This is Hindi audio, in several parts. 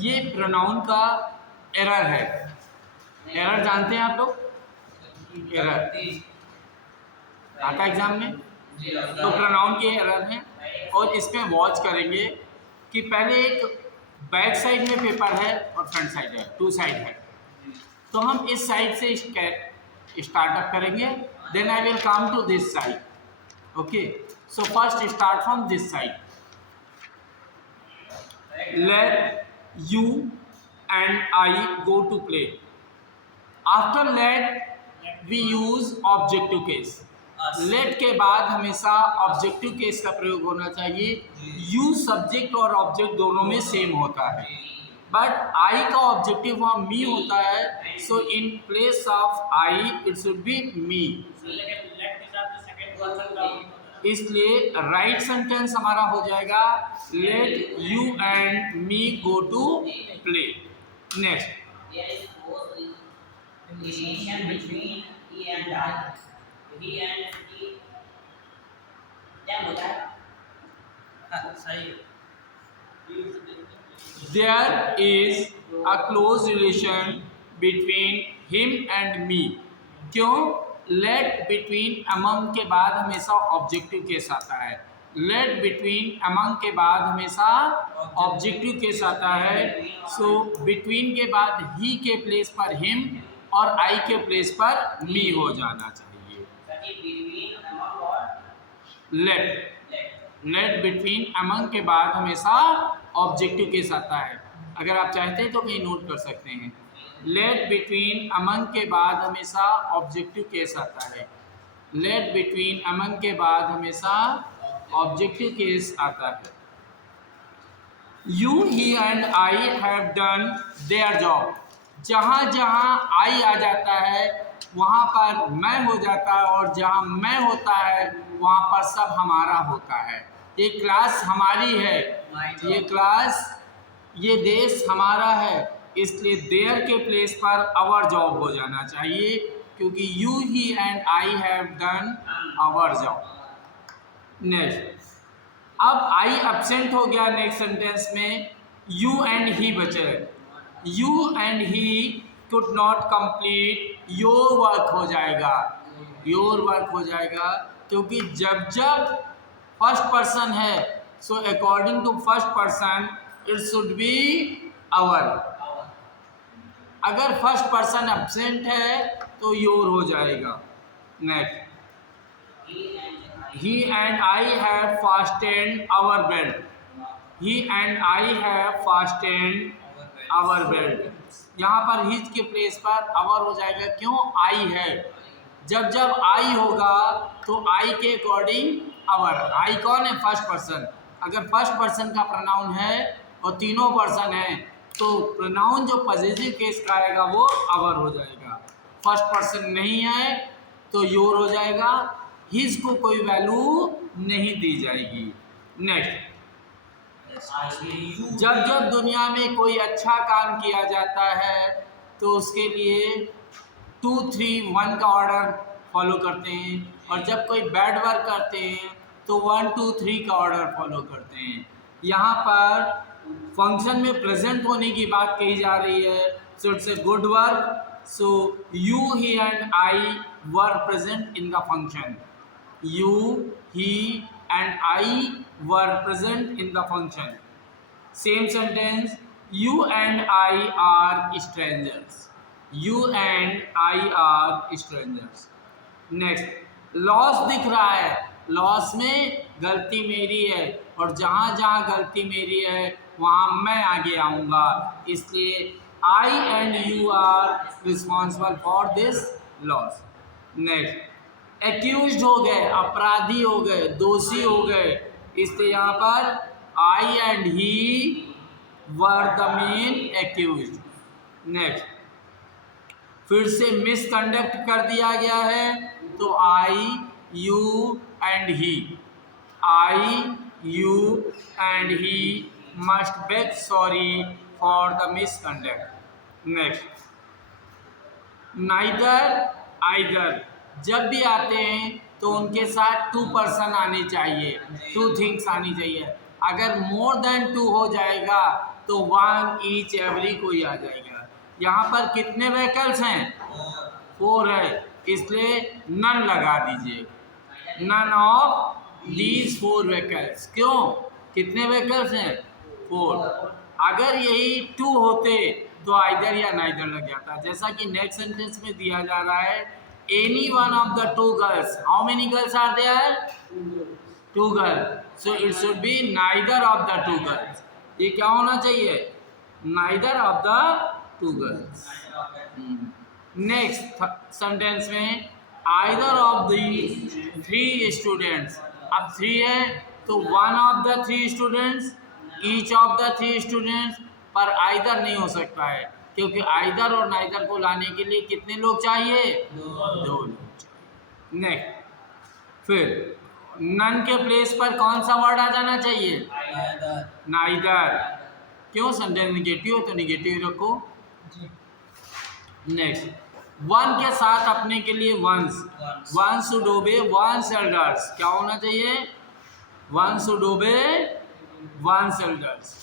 ये प्रोनाउन का एरर है। एरर जानते हैं आप लोग? एरर आता एग्जाम में, तो प्रोनाउन के एरर हैं। और इसमें वॉच करेंगे कि पहले एक बैक साइड में पेपर है और फ्रंट साइड है, टू साइड है। तो हम इस साइड से स्टार्टअप करेंगे, then I will come to this side. Okay, so first start from this side. Let you and I go to play. After let we use objective case. Let के बाद हमेशा ऑब्जेक्टिव केस का प्रयोग होना चाहिए। यू सब्जेक्ट और ऑब्जेक्ट दोनों में सेम होता है, बट आई का ऑब्जेक्टिव फॉर्म मी होता है, so in place of I it should be me. इसलिए राइट सेंटेंस हमारा हो जाएगा let you and me go to play. Next, there is a close relation between him and me. क्यों? लेट बिटवीन अमंग के बाद हमेशा ऑब्जेक्टिव केस आता है। लेट बिटवीन अमंग के बाद हमेशा ऑब्जेक्टिव केस आता है। सो बिटवीन के बाद ही के प्लेस पर हिम और आई के प्लेस पर मी हो जाना चाहिए। लेट बिटवीन अमंग के बाद हमेशा ऑब्जेक्टिव केस आता है। अगर आप चाहते हैं तो कहीं नोट कर सकते हैं। लेट बिटवीन अमंग के बाद हमेशा ऑब्जेक्टिव केस आता है। लेट बिटवीन अमंग के बाद हमेशा ऑब्जेक्टिव केस आता है। You he and I have done their job. जहाँ जहाँ आई आ जाता है वहाँ पर मैं हो जाता है, और जहाँ मैं होता है वहाँ पर सब हमारा होता है। ये क्लास हमारी है, ये क्लास, ये देश हमारा है, इसलिए देयर के प्लेस पर आवर जॉब हो जाना चाहिए, क्योंकि you he and I have done our job. Next, अब आई एब्सेंट हो गया नेक्स्ट सेंटेंस में, यू एंड ही बचे। You and he could not complete your work हो जाएगा। योर वर्क हो जाएगा क्योंकि जब जब फर्स्ट पर्सन है, so according to first person it should be our. अगर फर्स्ट पर्सन एब्सेंट है तो योर हो जाएगा। Next, he and I have fastened our belt. He and I have fastened our belt. यहाँ पर his के प्लेस पर our हो जाएगा। क्यों? I है। जब जब I होगा तो I के अकॉर्डिंग our। I कौन है? First person. अगर फर्स्ट पर्सन का प्रोनाउन है और तीनों पर्सन है तो प्रोनाउन जो पॉजिटिव केस का आएगा वो our हो जाएगा। फर्स्ट पर्सन नहीं है तो योर हो जाएगा। हिज को कोई वैल्यू नहीं दी जाएगी। नेक्स्ट, जब जब दुनिया में कोई अच्छा काम किया जाता है तो उसके लिए 2, 3, 1 का ऑर्डर फॉलो करते हैं, और जब कोई बैड वर्क करते हैं तो 1, 2, 3 का ऑर्डर फॉलो करते हैं। यहाँ पर फंक्शन में प्रेजेंट होने की बात कही जा रही है, so it's a good work. So you he and I were present in the function. You, he and I were present in the function. Same sentence, you and I are strangers. You and I are strangers. Next, loss दिख रहा है, loss में गलती मेरी है, और जहाँ जहाँ गलती मेरी है वहाँ मैं आगे आऊँगा, इसलिए I and you are responsible for this loss. Next, accused हो गए, अपराधी हो गए, दोषी हो गए, इसलिए यहाँ पर I and he were the main accused. Next, फिर से मिसकंडक्ट कर दिया गया है तो I, you and he. I, you and he must beg sorry for the misconduct. Next, neither, either जब भी आते हैं तो उनके साथ 2 पर्सन आने चाहिए, 2 थिंग्स आनी चाहिए। अगर मोर देन 2 हो जाएगा तो वन ईच एवरी कोई आ जाएगा। यहाँ पर कितने व्हीकल्स हैं? 4 है, इसलिए नन लगा दीजिए। None of these 4 vehicles. क्यों? कितने व्हीकल्स हैं? 4। अगर यही 2 होते तो आइदर या नाइदर लग जाता। जैसा कि नेक्स्ट सेंटेंस में दिया जा रहा है, any one of the 2 girls. How many girls are there? 2 girls. So it should be neither of the 2 girls. ये क्या होना चाहिए? Neither of the 2 girls. Next sentence में आइदर ऑफ द 3 स्टूडेंट्स। अब 3 है तो one of the 3 students, each of the 3 students, पर आइदर नहीं हो सकता है क्योंकि आइदर और नाइदर को लाने के लिए कितने लोग चाहिए? 2 लोग चाहिए। नेक्स्ट, फिर नन के प्लेस पर कौन सा वर्ड आ जाना चाहिए? नाइदर। क्यों? सेंटेंस निगेटिव हो तो निगेटिव रखो। नेक्स्ट, वन के साथ अपने के लिए one's. One should obey one's elders. क्या होना चाहिए? One should obey one's elders.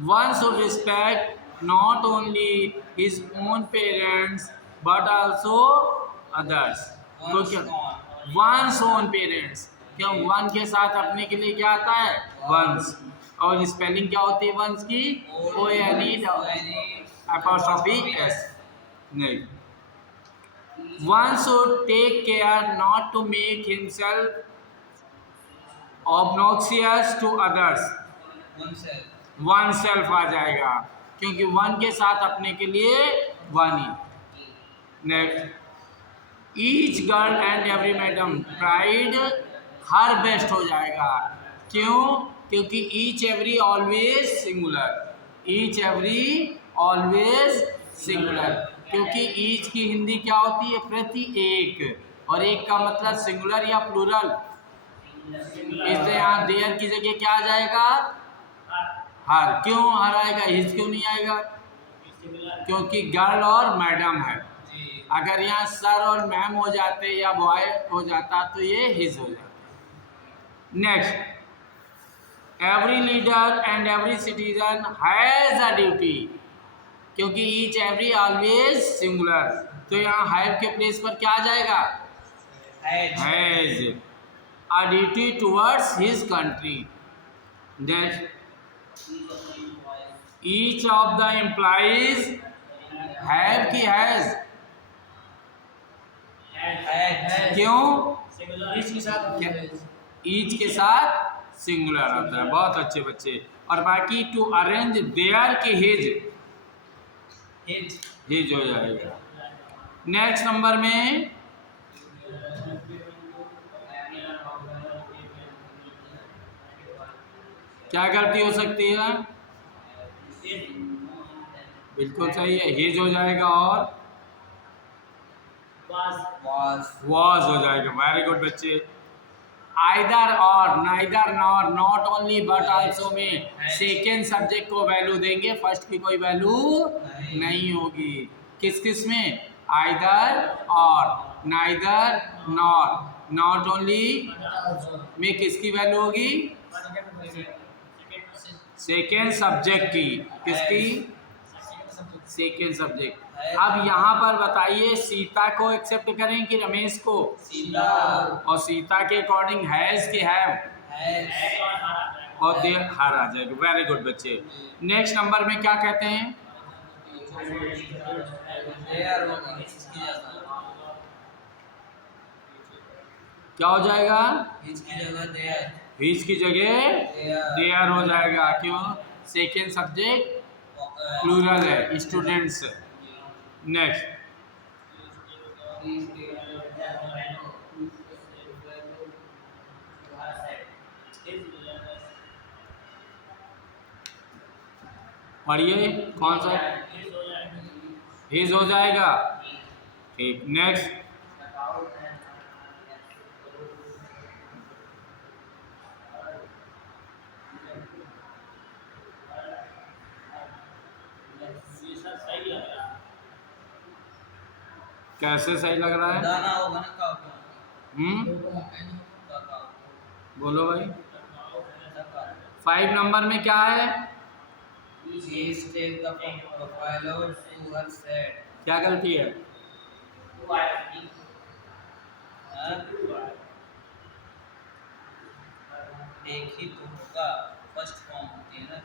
One should respect not only his own parents but also others. तो क्या? One's own parents. क्यों? वन के साथ अपने के लिए क्या आता है? वंस। और स्पेलिंग क्या होती है वंस की? ONE'। नहीं, one should take care not to make himself obnoxious to others। oneself आ जाएगा क्योंकि वन के साथ अपने के लिए one he. Next, each girl and every madam tried her best हो जाएगा। क्यों? क्योंकि each every always singular. Each every always singular. क्योंकि ईच की हिंदी क्या होती है? प्रति एक, और एक का मतलब सिंगुलर या प्लूरल। इसलिए यहाँ देयर की जगह क्या आ जाएगा? हर। क्यों हर आएगा? हिज क्यों नहीं आएगा? क्योंकि गर्ल और मैडम है। अगर यहाँ सर और मैम हो जाते या बॉय हो जाता तो ये हिज हो जाता। Next, every leader and every citizen has a duty. क्योंकि ईच एवरी ऑलवेज सिंगुलर, तो यहाँ हैव के प्लेस पर क्या आ जाएगा? Has a duty towards his country. Next, each of the employees have की हैज? क्यों? ईच के साथ सिंगुलर होता है। बहुत अच्छे बच्चे। और बाकी टू अरेंज देयर के हिज हो जाएगा। नेक्स्ट नंबर में क्या गलती हो सकती है? बिल्कुल सही है, हिज हो जाएगा और वॉज हो जाएगा। वेरी गुड बच्चे। आइदर और, neither nor, not only but also में सेकेंड सब्जेक्ट को वैल्यू देंगे, फर्स्ट की कोई वैल्यू नहीं होगी। किस किस में? आइदर और, नाइदर नॉर, नॉट ओनली में किसकी वैल्यू होगी? सेकेंड सब्जेक्ट की। किसकी? Second subject. अब यहाँ पर बताइए, सीता को एक्सेप्ट करें कि रमेश को? सीता। और सीता के अकॉर्डिंग हैज के हैव? और देयर हर आ जाएगा। वेरी गुड बच्चे। नेक्स्ट नंबर में क्या कहते हैं? क्या हो जाएगा? हिज की जगह देयर हो जाएगा। क्यों? सेकेंड सब्जेक्ट प्लूरल है, स्टूडेंट्स। नेक्स्ट, पढ़िए कौन सा? हिज हो जाएगा। ठीक। नेक्स्ट, कैसे सही लग रहा है? बोलो भाई। 5 नंबर में क्या है? Please take the buffalo to her shed. क्या गलती है? हाँ? एक ही तो होगा, फर्स्ट फॉर्म होती है ना।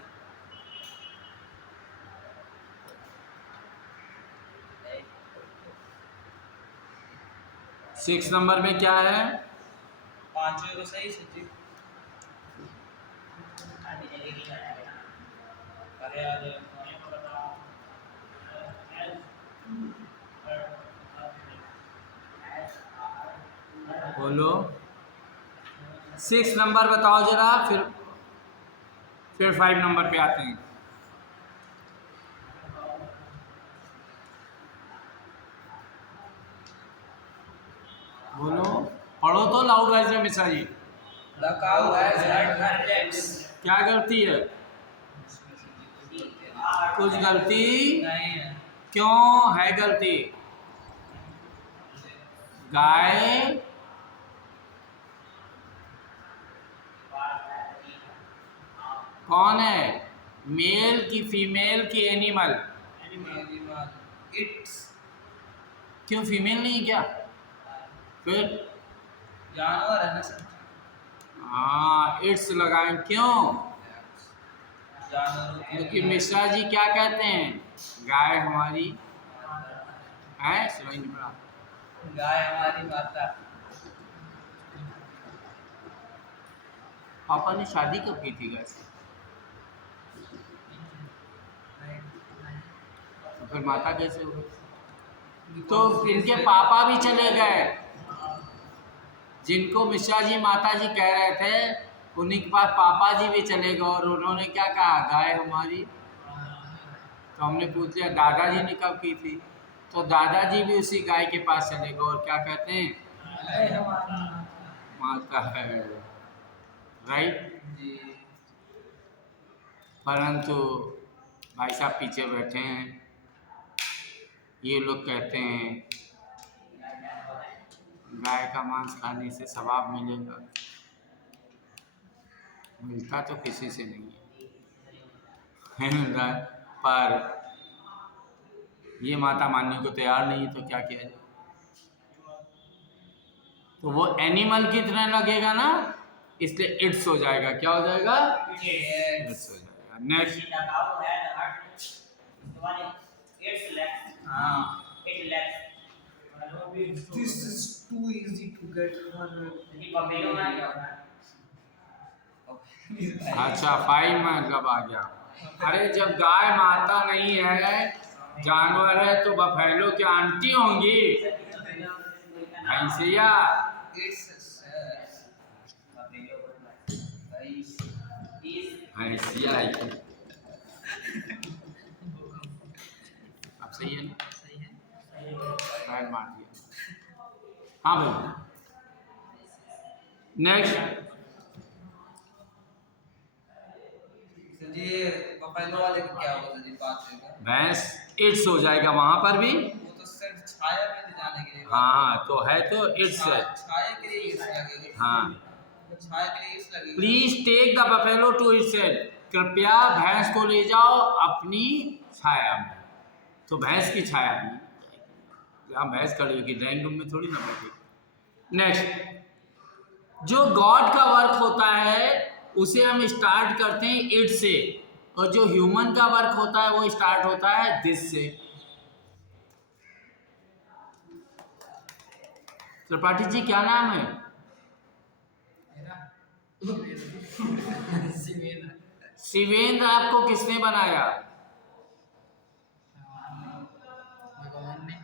6 नंबर में क्या है? पांचवे को सही सच्ची। अरे अरे बोलो 6 नंबर बताओ जरा, फिर 5 नंबर पे आते हैं। बोलो, पढ़ो तो लाउड वॉइस में Mishra ji. The cow has had her legs. क्या गलती है? कुछ गलती नहीं है। क्यों है गलती? गाय कौन है? मेल की फीमेल की एनिमल? इट्स क्यों फीमेल नहीं क्या? फिर जानवर है ना सर। हाँ इट्स लगाएं क्यों? जानवरों क्योंकि मिश्रा जी क्या कहते हैं? गाय हमारी है, सुनाई नहीं पड़ा। गाय हमारी माता। पापा ने शादी कब की थी गाय से? तो फिर माता कैसे हो गई? तो इनके पापा भी चले गए, जिनको मिश्रा जी माता जी कह रहे थे उन्हीं के पास पापा जी भी चले गए और उन्होंने क्या कहा? गाय हमारी। तो हमने पूछ लिया दादाजी ने कब की थी? तो दादाजी भी उसी गाय के पास चले गए और क्या कहते हैं? माता है, राइट। परंतु भाई साहब पीछे बैठे हैं, ये लोग कहते हैं गाय का मांस खाने से सवाब मिलेगा। मिलता तो किसी से नहीं है पर ये माता मानने को तैयार नहीं, तो क्या किया जाए? तो वो एनिमल की तरह लगेगा ना, इसलिए इट्स हो जाएगा। क्या हो जाएगा? इट्स हो जाएगा। Next This is too easy to get her. अच्छा 5 मतलब आ गया। अरे जब गाय माता नहीं है, जानवर है, तो बफेलो की आंटी होंगी, भैंसिया। भैंसिया है क्या? अब सही है ना? पैर मार दिया। हाँ भाई नेक्स्ट। जी बफेलो वाले का क्या होगा जी? पांचवे का भैंस इट्स हो जाएगा वहां पर भी। वो तो सिर्फ छाया में ले जाने के लिए। हाँ तो है, तो इट्स है। छाया के लिए इट्स लगेगा। हाँ छाया के लिए इट्स लगेगा। Please take the buffalo to its head. कृपया भैंस को ले जाओ अपनी छाया में। तो भैंस की छाया में, यहाँ भैंस खड़ी होगी, ड्राइंग रूम में थोड़ी ना बैठेगी। नेक्स्ट, जो गॉड का वर्क होता है उसे हम स्टार्ट करते हैं इट से, और जो ह्यूमन का वर्क होता है वो स्टार्ट होता है दिस से। त्रिपाठी जी क्या नाम है? शिवेंद्र। आपको किसने बनाया? भगवान ने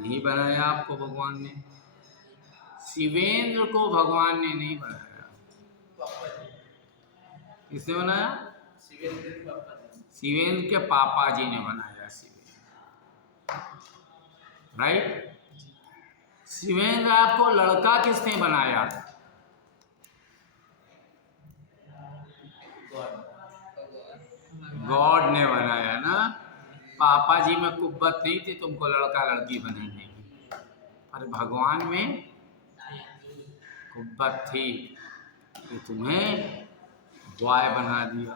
नहीं बनाया आपको भगवान ने। शिवेंद्र को भगवान ने नहीं बनाया। किसने बनाया? शिवेंद्र के पापा जी ने बनाया। शिवेंद्र, राइट। शिवेंद्र आपको लड़का किसने बनाया? गॉड ने बनाया ना। पापा जी में कुब्बत नहीं थी तुमको लड़का लड़की बनाने की, पर भगवान में कुब्बत थी कि तुम्हें बॉय बना दिया।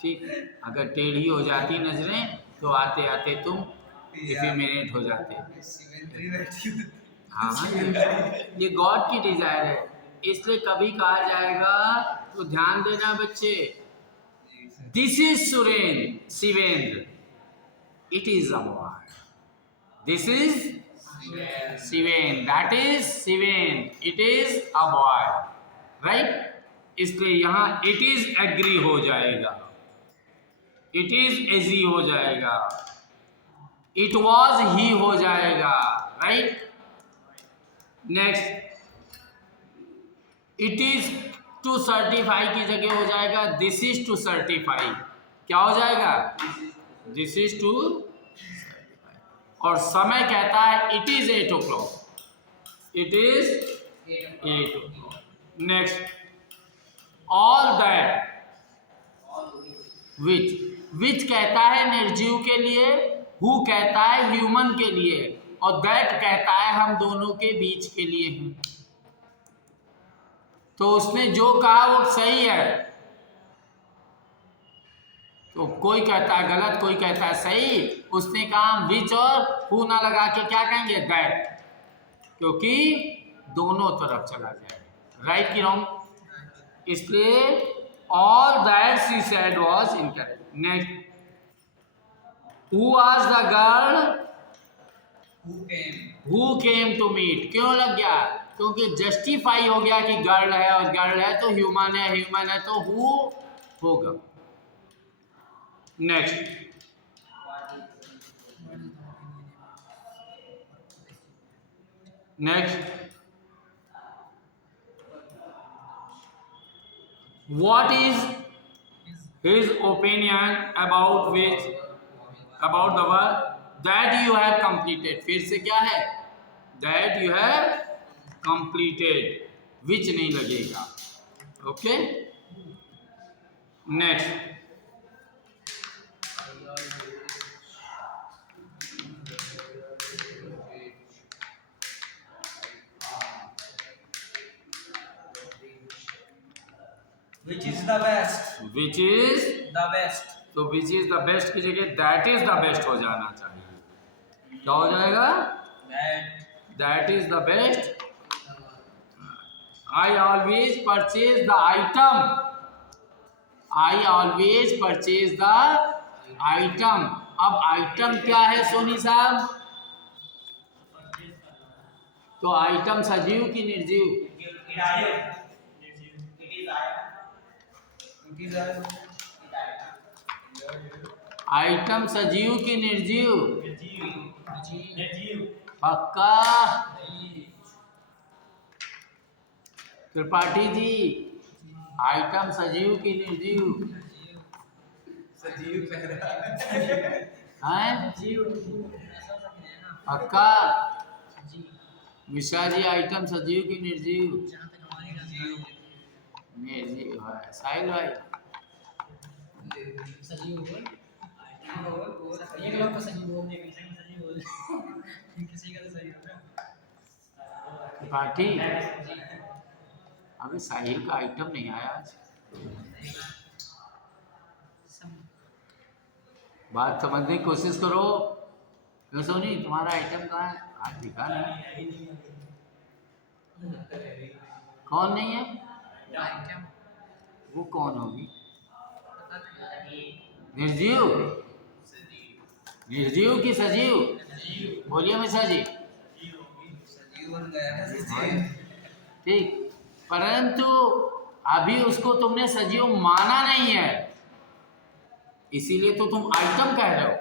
ठीक, अगर टेढ़ी हो जाती नजरें तो आते आते तुम इफेमिनेट हो जाते। सिमेट्री बैठी हुई। हाँ हाँ, ये गॉड की डिजायर है, इसलिए कभी कहा जाएगा तो ध्यान देना बच्चे, this is Surendra Shivendra, it is a boy, this is Shivendra, that is Shivendra, it is a boy, right. इसलिए यहां इट इज एग्री हो जाएगा, इट इज एजी हो जाएगा, इट वॉज ही हो जाएगा, right. Next, it is to certify की जगह हो जाएगा दिस इज टू सर्टिफाई, क्या हो जाएगा, दिस इज टू सर्टिफाई। और समय कहता है it is 8 o'clock, it is 8 o'clock। Next, all that, which कहता है निर्जीव के लिए, हु कहता है ह्यूमन के लिए, और दैट कहता है हम दोनों के बीच के लिए हैं। तो उसने जो कहा वो सही है, तो कोई कहता है गलत, कोई कहता है सही। उसने कहा विच और हु ना लगा के क्या कहेंगे, दैट, क्योंकि दोनों तरफ चला जाएगा, राइट की रॉन्ग। इसलिए all that she said was incorrect. Next, who was the girl who came to meet, क्यों लग गया, क्योंकि जस्टिफाई हो गया कि गर्ल है, और गर्ल है तो ह्यूमन है, ह्यूमन है तो हु होगा। Next, what is his opinion about the work that you have completed, फिर से क्या है, that you have completed, which नहीं लगेगा, okay. Next, Which is the best? which is The best. तो विच इज द बेस्ट की जगह दैट इज द बेस्ट हो जाना चाहिए, क्या हो जाएगा, that is the best. I always purchase the item, I always purchase the item. अब आइटम क्या है सोनी साहब, तो आइटम सजीव की निर्जीव, आइटम सजीव की निर्जीव, पक्का। त्रिपाठी जी, आइटम सजीव की निर्जीव, हैं पक्का। मिश्रा जी, आइटम सजीव की निर्जीव, निर्जीव है। साहिल भाई, त्रिपाठी, अभी साहिल का आइटम नहीं आया आज, बात समझने की कोशिश करो। सोनी, तुम्हारा आइटम कहाँ है, आज दिखा नहीं, कौन नहीं है, वो कौन होगी, निर्जीव, निर्जीव की सजीव, बोलिए मिश्रा जी, ठीक। परंतु अभी उसको तुमने सजीव माना नहीं है, इसीलिए तो तुम आइटम कह रहे हो,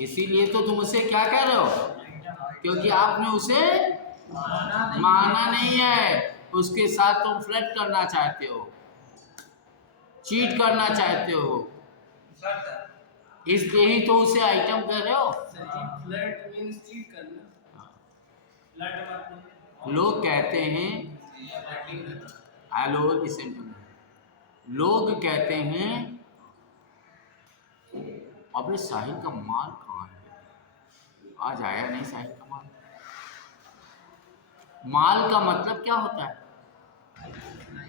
इसीलिए तो तुम उसे क्या कह रहे हो, क्योंकि आपने उसे माना नहीं है, उसके साथ तुम फ्लर्ट करना चाहते हो, चीट करना चाहते हो, इसलिए ही तो उसे आइटम कर रहे हो। फ्लर्ट मींस चीट करना, लोग कहते हैं, हेलो लिसन टू मी, लोग कहते हैं अबे साहिल का माल कहाँ है, आज आया नहीं साहिल का माल। माल का मतलब क्या होता है,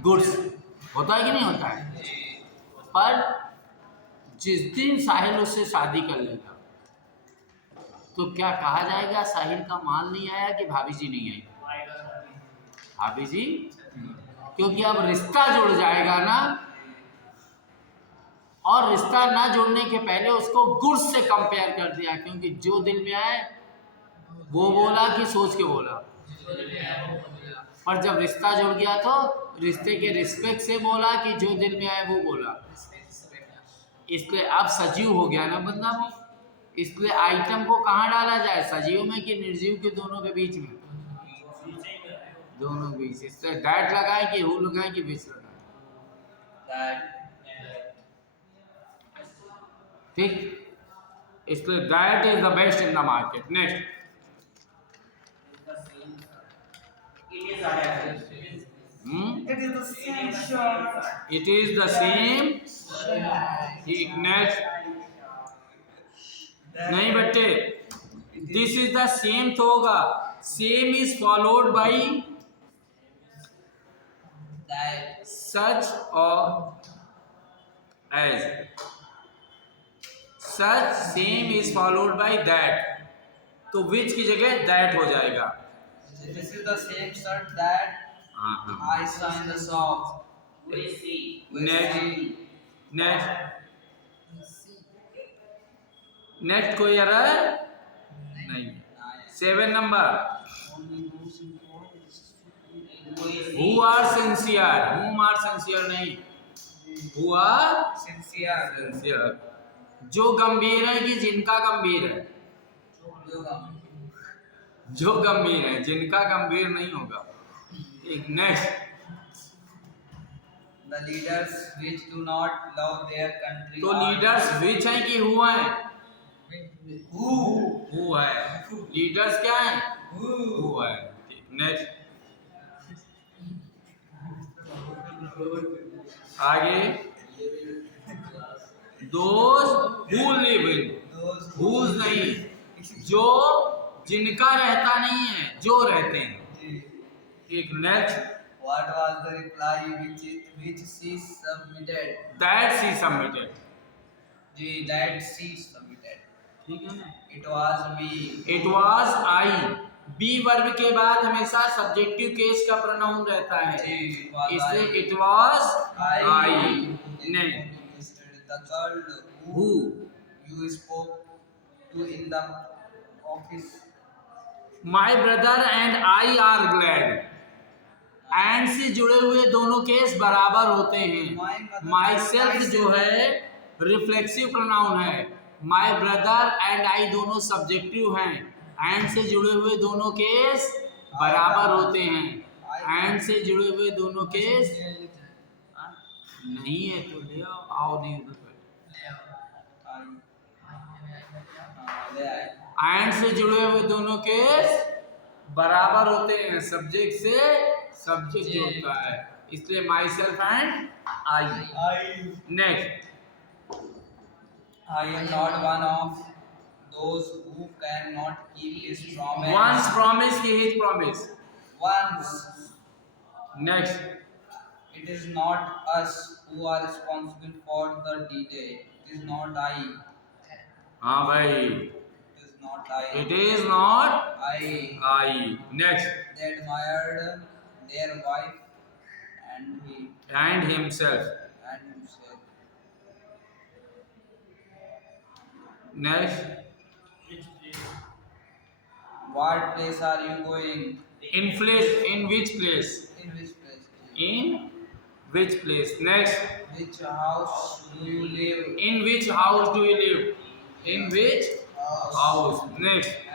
गुड्स। होता है कि नहीं होता है? पर जिस दिन साहिल उससे शादी कर लेगा तो क्या कहा जाएगा साहिल का माल नहीं आया कि भाभी जी नहीं आई? भाभी जी, क्योंकि अब रिश्ता जुड़ जाएगा ना, और रिश्ता ना जुड़ने के पहले उसको गुड्स से कंपेयर कर दिया, क्योंकि जो दिल में आए वो बोला कि सोच के बोला। पर जब रिश्ता जुड़ गया तो रिश्ते के रिस्पेक्ट से बोला कि जो दिल में आए वो बोला। इसलिए अब सजीव हो गया ना बंदा वो। इसलिए आइटम को कहाँ डाला जाए, सजीव में कि निर्जीव के दोनों के बीच में? दोनों बीच। इसलिए डैट लगाए कि हु लगाए कि विच लगाए? ठीक, इसलिए that is the best in the market. Next, It is the same shirt. It is the same. ठीक, नेक्स्ट। नहीं बच्चे, दिस इज द सेम तो होगा। Same is followed by That. Such और as. Such same is followed by that, तो विच की जगह दैट हो जाएगा। This is the same shirt that हाँ, I saw in the shop. Next, next कोई एरर नहीं। 7 number, who are sincere. Whom are sincere नहीं, हु आर Sincere. सिंसियर। जो गंभीर है कि जिनका गंभीर है? जो गंभीर है, जिनका गंभीर नहीं होगा। एक next, The leaders which do not love their country. तो are- लीडर्स विच है कि हु है? Who? हु है। लीडर्स क्या है? हु है। नेक्स्ट, आगे, those who live in. Those whose नहीं, जो जिनका रहता नहीं है, जो रहते हैं। एक next, What was the reply which she submitted? That she submitted. That she submitted. ठीक है ना? It was me. It was I. Be verb के बाद हमेशा सब्जेक्टिव केस का प्रोनाउन रहता है, It was इसलिए I. It was I. आई। नहीं, The girl who. you spoke to in the office. My brother and I R glad. And से जुड़े हुए दोनों केस बराबर होते हैं। माई सेल्फ जो है रिफ्लेक्सिव प्रोनाउन है, माई ब्रदर एंड आई दोनों सब्जेक्टिव हैं। एंड से जुड़े हुए दोनों केस बराबर होते हैं। एंड से जुड़े हुए दोनों केस नहीं है तो ले आओ नहीं उधर एंड से जुड़े हुए दोनों केस बराबर होते हैं, सब्जेक्ट से सब्जेक्ट जुड़ता है, इसलिए my self and I. Next, I am not one of those who cannot keep his promise. Once promise keep his promise. Once. Next, It is not us who are responsible for the DJ. It is not I. हाँ भाई, It is not I. It is not I. I. Next, They admired their wife and he and himself. and himself. Next, What place are you going? In place, in which place? In which place? In which place. Next, Which house do you live? In which house do you live? In which House. House. Next,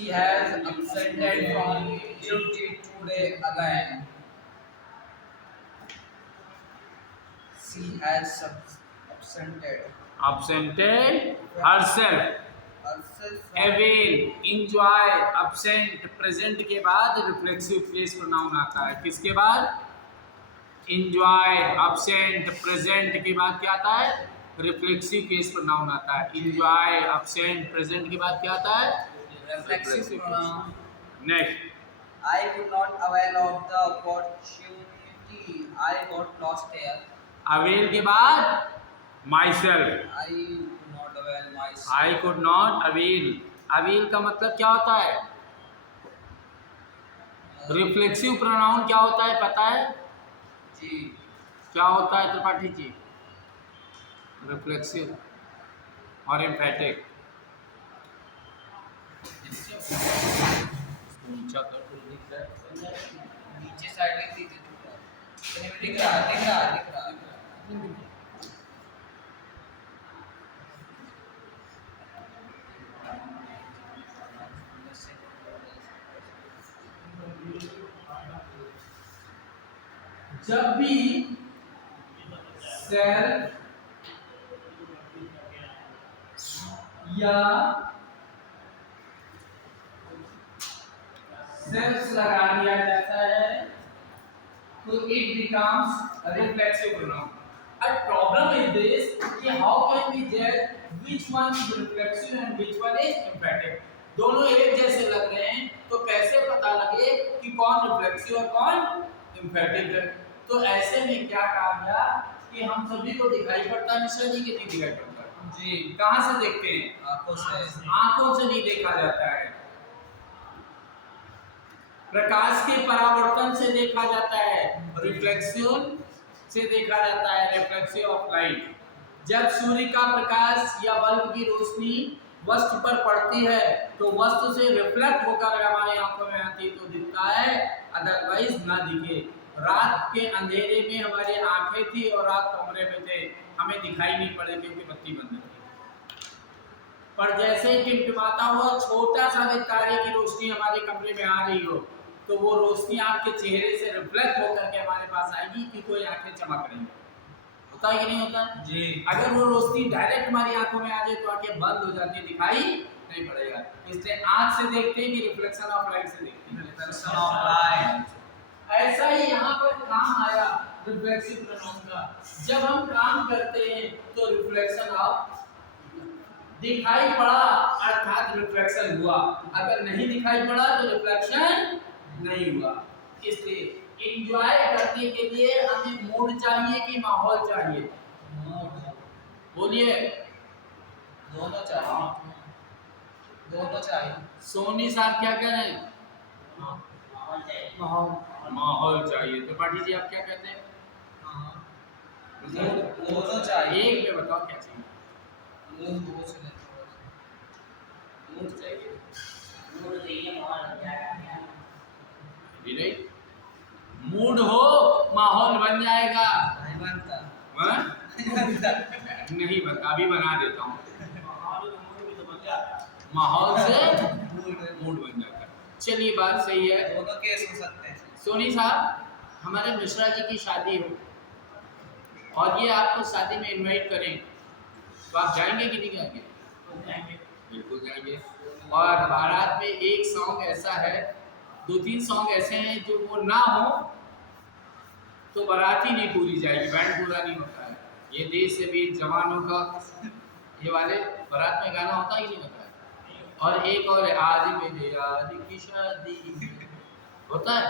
She has absented from duty today again. She has absented absented herself। herself from avail, enjoy, absent, present के बाद रिफ्लेक्सिव केस प्रोनाउन आता है। किसके बाद? इंजॉय, absent, प्रेजेंट के बाद क्या आता है? रिफ्लेक्सिव केस प्रोनाउन आता है। इंजॉय, absent, प्रेजेंट के बाद क्या आता है? reflexive pronoun. Next, I could not avail of the opportunity. I got lost here. Avail के बाद my self, I could not avail myself. I could not avail. Avail का मतलब क्या होता है? रिफ्लेक्सिव प्रोनाउन क्या होता है पता है? जी क्या होता है त्रिपाठी जी? रिफ्लेक्सिव और एम्फेटिक। ऊंचा कर तो दिख रहा है। नीचे साइड में दिख रहा। जब भी सेल्फ या सेल्फ लगा दिया जाता है तो it becomes reflexive pronoun. A problem is this कि how can we judge which one is reflexive and which one is emphatic? दोनों एक जैसे लग रहे हैं तो कैसे पता लगे कि कौन रिफ्लेक्सिव और कौन एम्फेटिक है? तो ऐसे में क्या कहा गया कि हम सभी को दिखाई पड़ता है मिश्रा जी, कि नहीं दिखाई पड़ता? जी कहाँ से देखते हैं? आंखों से। आंखों से नहीं देखा जाता है, प्रकाश के परावर्तन से देखा जाता है, रिफ्लेक्शन से देखा जाता है, रिफ्लेक्शन ऑफ लाइट। जब सूर्य का प्रकाश या बल्ब की रोशनी वस्तु पर पड़ती है तो वस्तु से रिफ्लेक्ट होकर हमारे आंखों में आती है तो दिखता है, अदरवाइज ना दिखे। रात के अंधेरे में हमारी आंखें थी और आप कमरे में थे, हमें दिखाई नहीं पड़े क्योंकि बत्ती बंद थी। पर जैसे ही टिमटिमाता हुआ छोटा सा भी तारे की रोशनी हमारे कमरे में आ रही हो तो वो रोशनी आपके चेहरे से रिफ्लेक्ट होकर के हमारे पास आएगी कि कोई आंखें चमक रही है। होता है कि नहीं होता? जी अगर वो रोशनी डायरेक्ट हमारी आंखों में आ जाए तो आंखें बंद हो जाती, दिखाई नहीं पड़ेगा। इसलिए आंख से देखते हैं कि रिफ्लेक्शन ऑफ लाइट से देखते हैं। Reflection of light. ऐसा ही यहाँ पर काम आया रिफ्लेक्सिव प्रोनाउन का। जब हम काम करते हैं तो रिफ्लेक्शन ऑफ दिखाई पड़ा अर्थात रिफ्लेक्शन हुआ, अगर नहीं दिखाई पड़ा तो रिफ्लेक्शन नहीं हुआ। इसलिए एंजॉय करने के लिए हमें मूड चाहिए कि माहौल चाहिए? बोलिए। दोनों चाहिए, दोनों चाहिए। सोनी साहब क्या कह रहे हैं? माहौल चाहिए। तो पाठी जी आप क्या कहते हैं? दोनों चाहिए। एक में बताओ क्या चाहिए? मूड चाहिए। मूड हो माहौल बन जाएगा। नहीं बनता। हाँ? नहीं बनता, अभी बना देता हूँ। माहौल से मूड बन जाता है। चलिए बात सही है। दोनों केस हो सकते हैं। सोनी साहब हमारे मिश्रा जी की शादी हो और ये आपको शादी में इनवाइट करें तो आप जाएंगे कि नहीं जाएंगे? बिल्कुल जाएंगे। और बारात में एक सॉन्ग ऐसा है, 2-3 सॉन्ग ऐसे हैं जो वो ना हो तो बारात ही नहीं पूरी जाएगी, बैंड पूरा नहीं होता है। ये देश से वीर जवानों का ये वाले बारात में गाना होता ही नहीं होता है। और एक और है, आज मेरे यार की शादी होता है।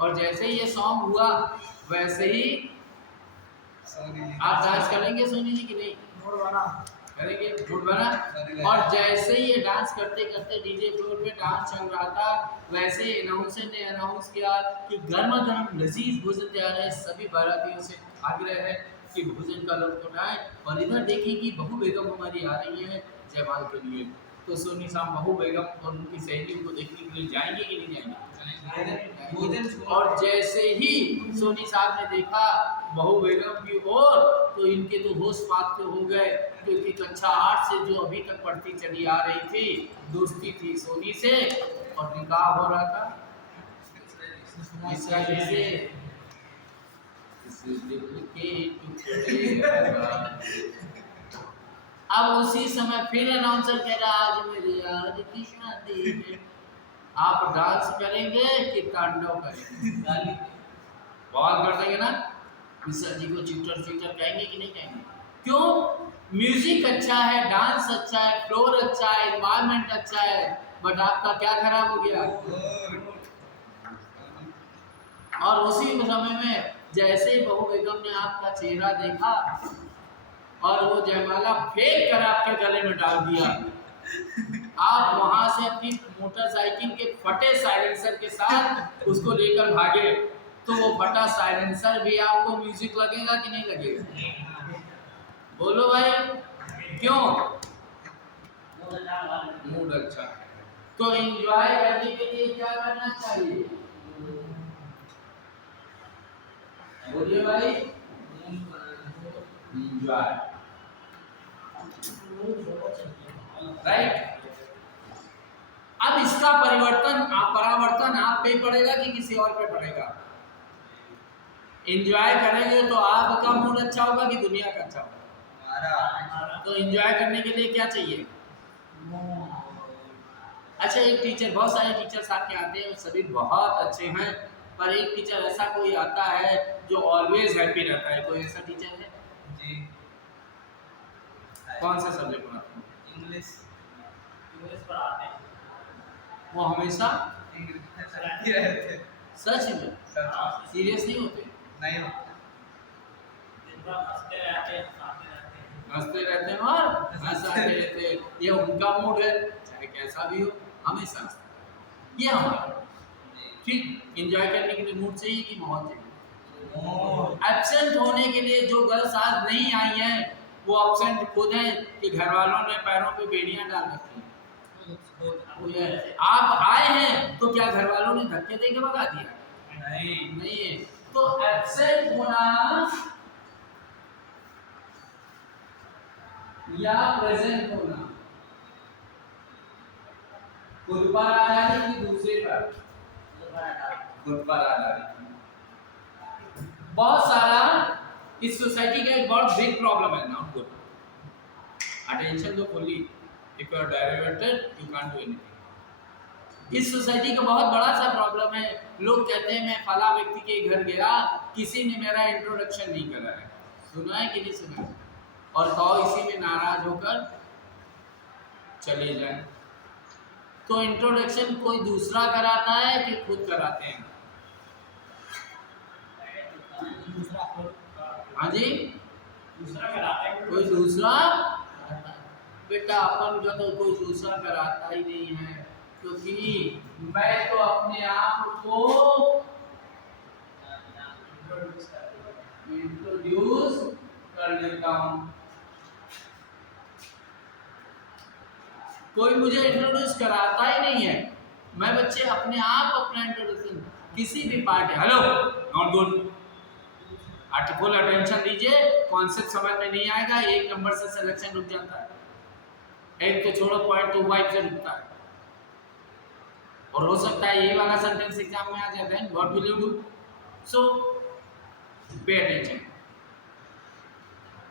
और जैसे ही ये सॉन्ग हुआ वैसे ही आप डांस करेंगे सोनी जी की नहीं? करेंगे, मूड बना। और जैसे ही ये डांस करते करते डीजे फ्लोर पे डांस चल रहा था वैसे ही अनाउंसर ने अनाउंस किया कि गर्मा गर्म लजीज भोजन तैयार है, सभी बारातियों से आग्रह है कि भोजन का लुत्फ उठाएं। और इधर देखिए कि बहू बेगम हमारी आ रही है जयमाल के लिए। तो सोनी साहब बहू बेगम और उनकी सहेलियों को देखने के लिए जाएंगे कि नहीं जाएंगे? और जैसे ही सोनी साहब ने देखा बहू बेगम की ओर तो इनके तो होश बात तो हो गए, क्योंकि कक्षा 8 से जो अभी तक पढ़ती चली आ रही थी, दोस्ती थी सोनी से और निकाह हो रहा था मिश्रा जी से। अब उसी समय फिर अनाउंसर कह रहा आज मेरी यार की शादी है, आप डांस करेंगे कि तांडव करेंगे? बवाल कर देंगे ना? मिश्रा जी को चीटर चीटर कहेंगे कि नहीं कहेंगे? क्यों? म्यूजिक अच्छा है, डांस अच्छा है, फ्लोर अच्छा है, एनवायरनमेंट अच्छा है, बट आपका क्या खराब हो गया? और उसी समय में जैसे ही बहू बेगम ने आपका चेहरा देखा और वो जयमाला फेंक कर आपके गले में डाल दिया, आप वहां से अपनी मोटरसाइकिल के फटे साइलेंसर के साथ उसको लेकर भागे, तो वो फटा साइलेंसर भी आपको म्यूजिक लगेगा कि नहीं लगेगा? बोलो भाई, क्यों? मूड अच्छा है। तो एंजॉय करने के लिए क्या करना चाहिए? बोलिए भाई, एंजॉय, राइट। अब इसका परावर्तन आप पे पड़ेगा कि किसी और पे पड़ेगा? एंजॉय करेंगे तो आपका मूड अच्छा होगा कि दुनिया का अच्छा होगा? तो एंजॉय करने के लिए क्या चाहिए? अच्छा, एक टीचर, बहुत सारे टीचर्स आपके आते हैं, सभी बहुत अच्छे हैं, पर एक टीचर ऐसा कोई आता है जो ऑलवेज हैप्पी रहता है। कोई ऐसा टीचर है जी? कौन सा सब्जेक्ट पढ़ाते हैं? इंग्लिश पढ़ाते हैं। वो हमेशा रहते हैं। सच में सीरियस नहीं होते? नहीं होता। हंसते रहते हैं और हंसाते रहते हैं, ये उनका मूड है, चाहे कैसा भी हो, हमेशा ये हमारा। ठीक, एंजॉय करने के लिए मूड चाहिए कि माहौल चाहिए? एब्सेंट होने के लिए जो गर्ल्स आज नहीं आई हैं, वो एब्सेंट खुद हैं कि घर वालों ने पैरों पे बेड़ियां डाल रखी हैं। आप आए हैं तो क्या घर वालों ने धक्के देके भगा दिया? नहीं है। तो एब्सेंट होना या प्रेजेंट होना, खुद पर आधारित कि दूसरे पर? खुद पर आधारित। बहुत सारा इस सोसाइटी का एक बहुत बिग प्रॉब्लम है, नॉट गुड। अटेंशन दो fully, if you are diverted you can't do anything. इस सोसाइटी का बहुत बड़ा सा प्रॉब्लम है। लोग कहते हैं मैं फला व्यक्ति के घर गया, किसी ने मेरा इंट्रोडक्शन नहीं करा है। सुना है कि नहीं सुना? और तो इसी में नाराज होकर चले जाए। तो इंट्रोडक्शन कोई दूसरा कराता है कि खुद कराते हैं? हाँ जी, कोई दूसरा। बेटा अपन का तो कोई दूसरा कराता ही नहीं है, क्योंकि मैं तो अपने आप को इंट्रोड्यूस कर लेता हूँ। कोई मुझे इंट्रोड्यूस कराता ही नहीं है। मैं बच्चे अपने आप अपना इंट्रोडक्शन किसी भी party, hello, not good, full attention दीजिए, कॉन्सेप्ट समझ में नहीं आएगा, एक नंबर से सिलेक्शन रुक जाता है। एक तो छोड़ो, पॉइंट 25 से रुकता है, और हो सकता है ये वाला सेंटेंस एग्जाम में आ जाता है, what will you do? So pay attention.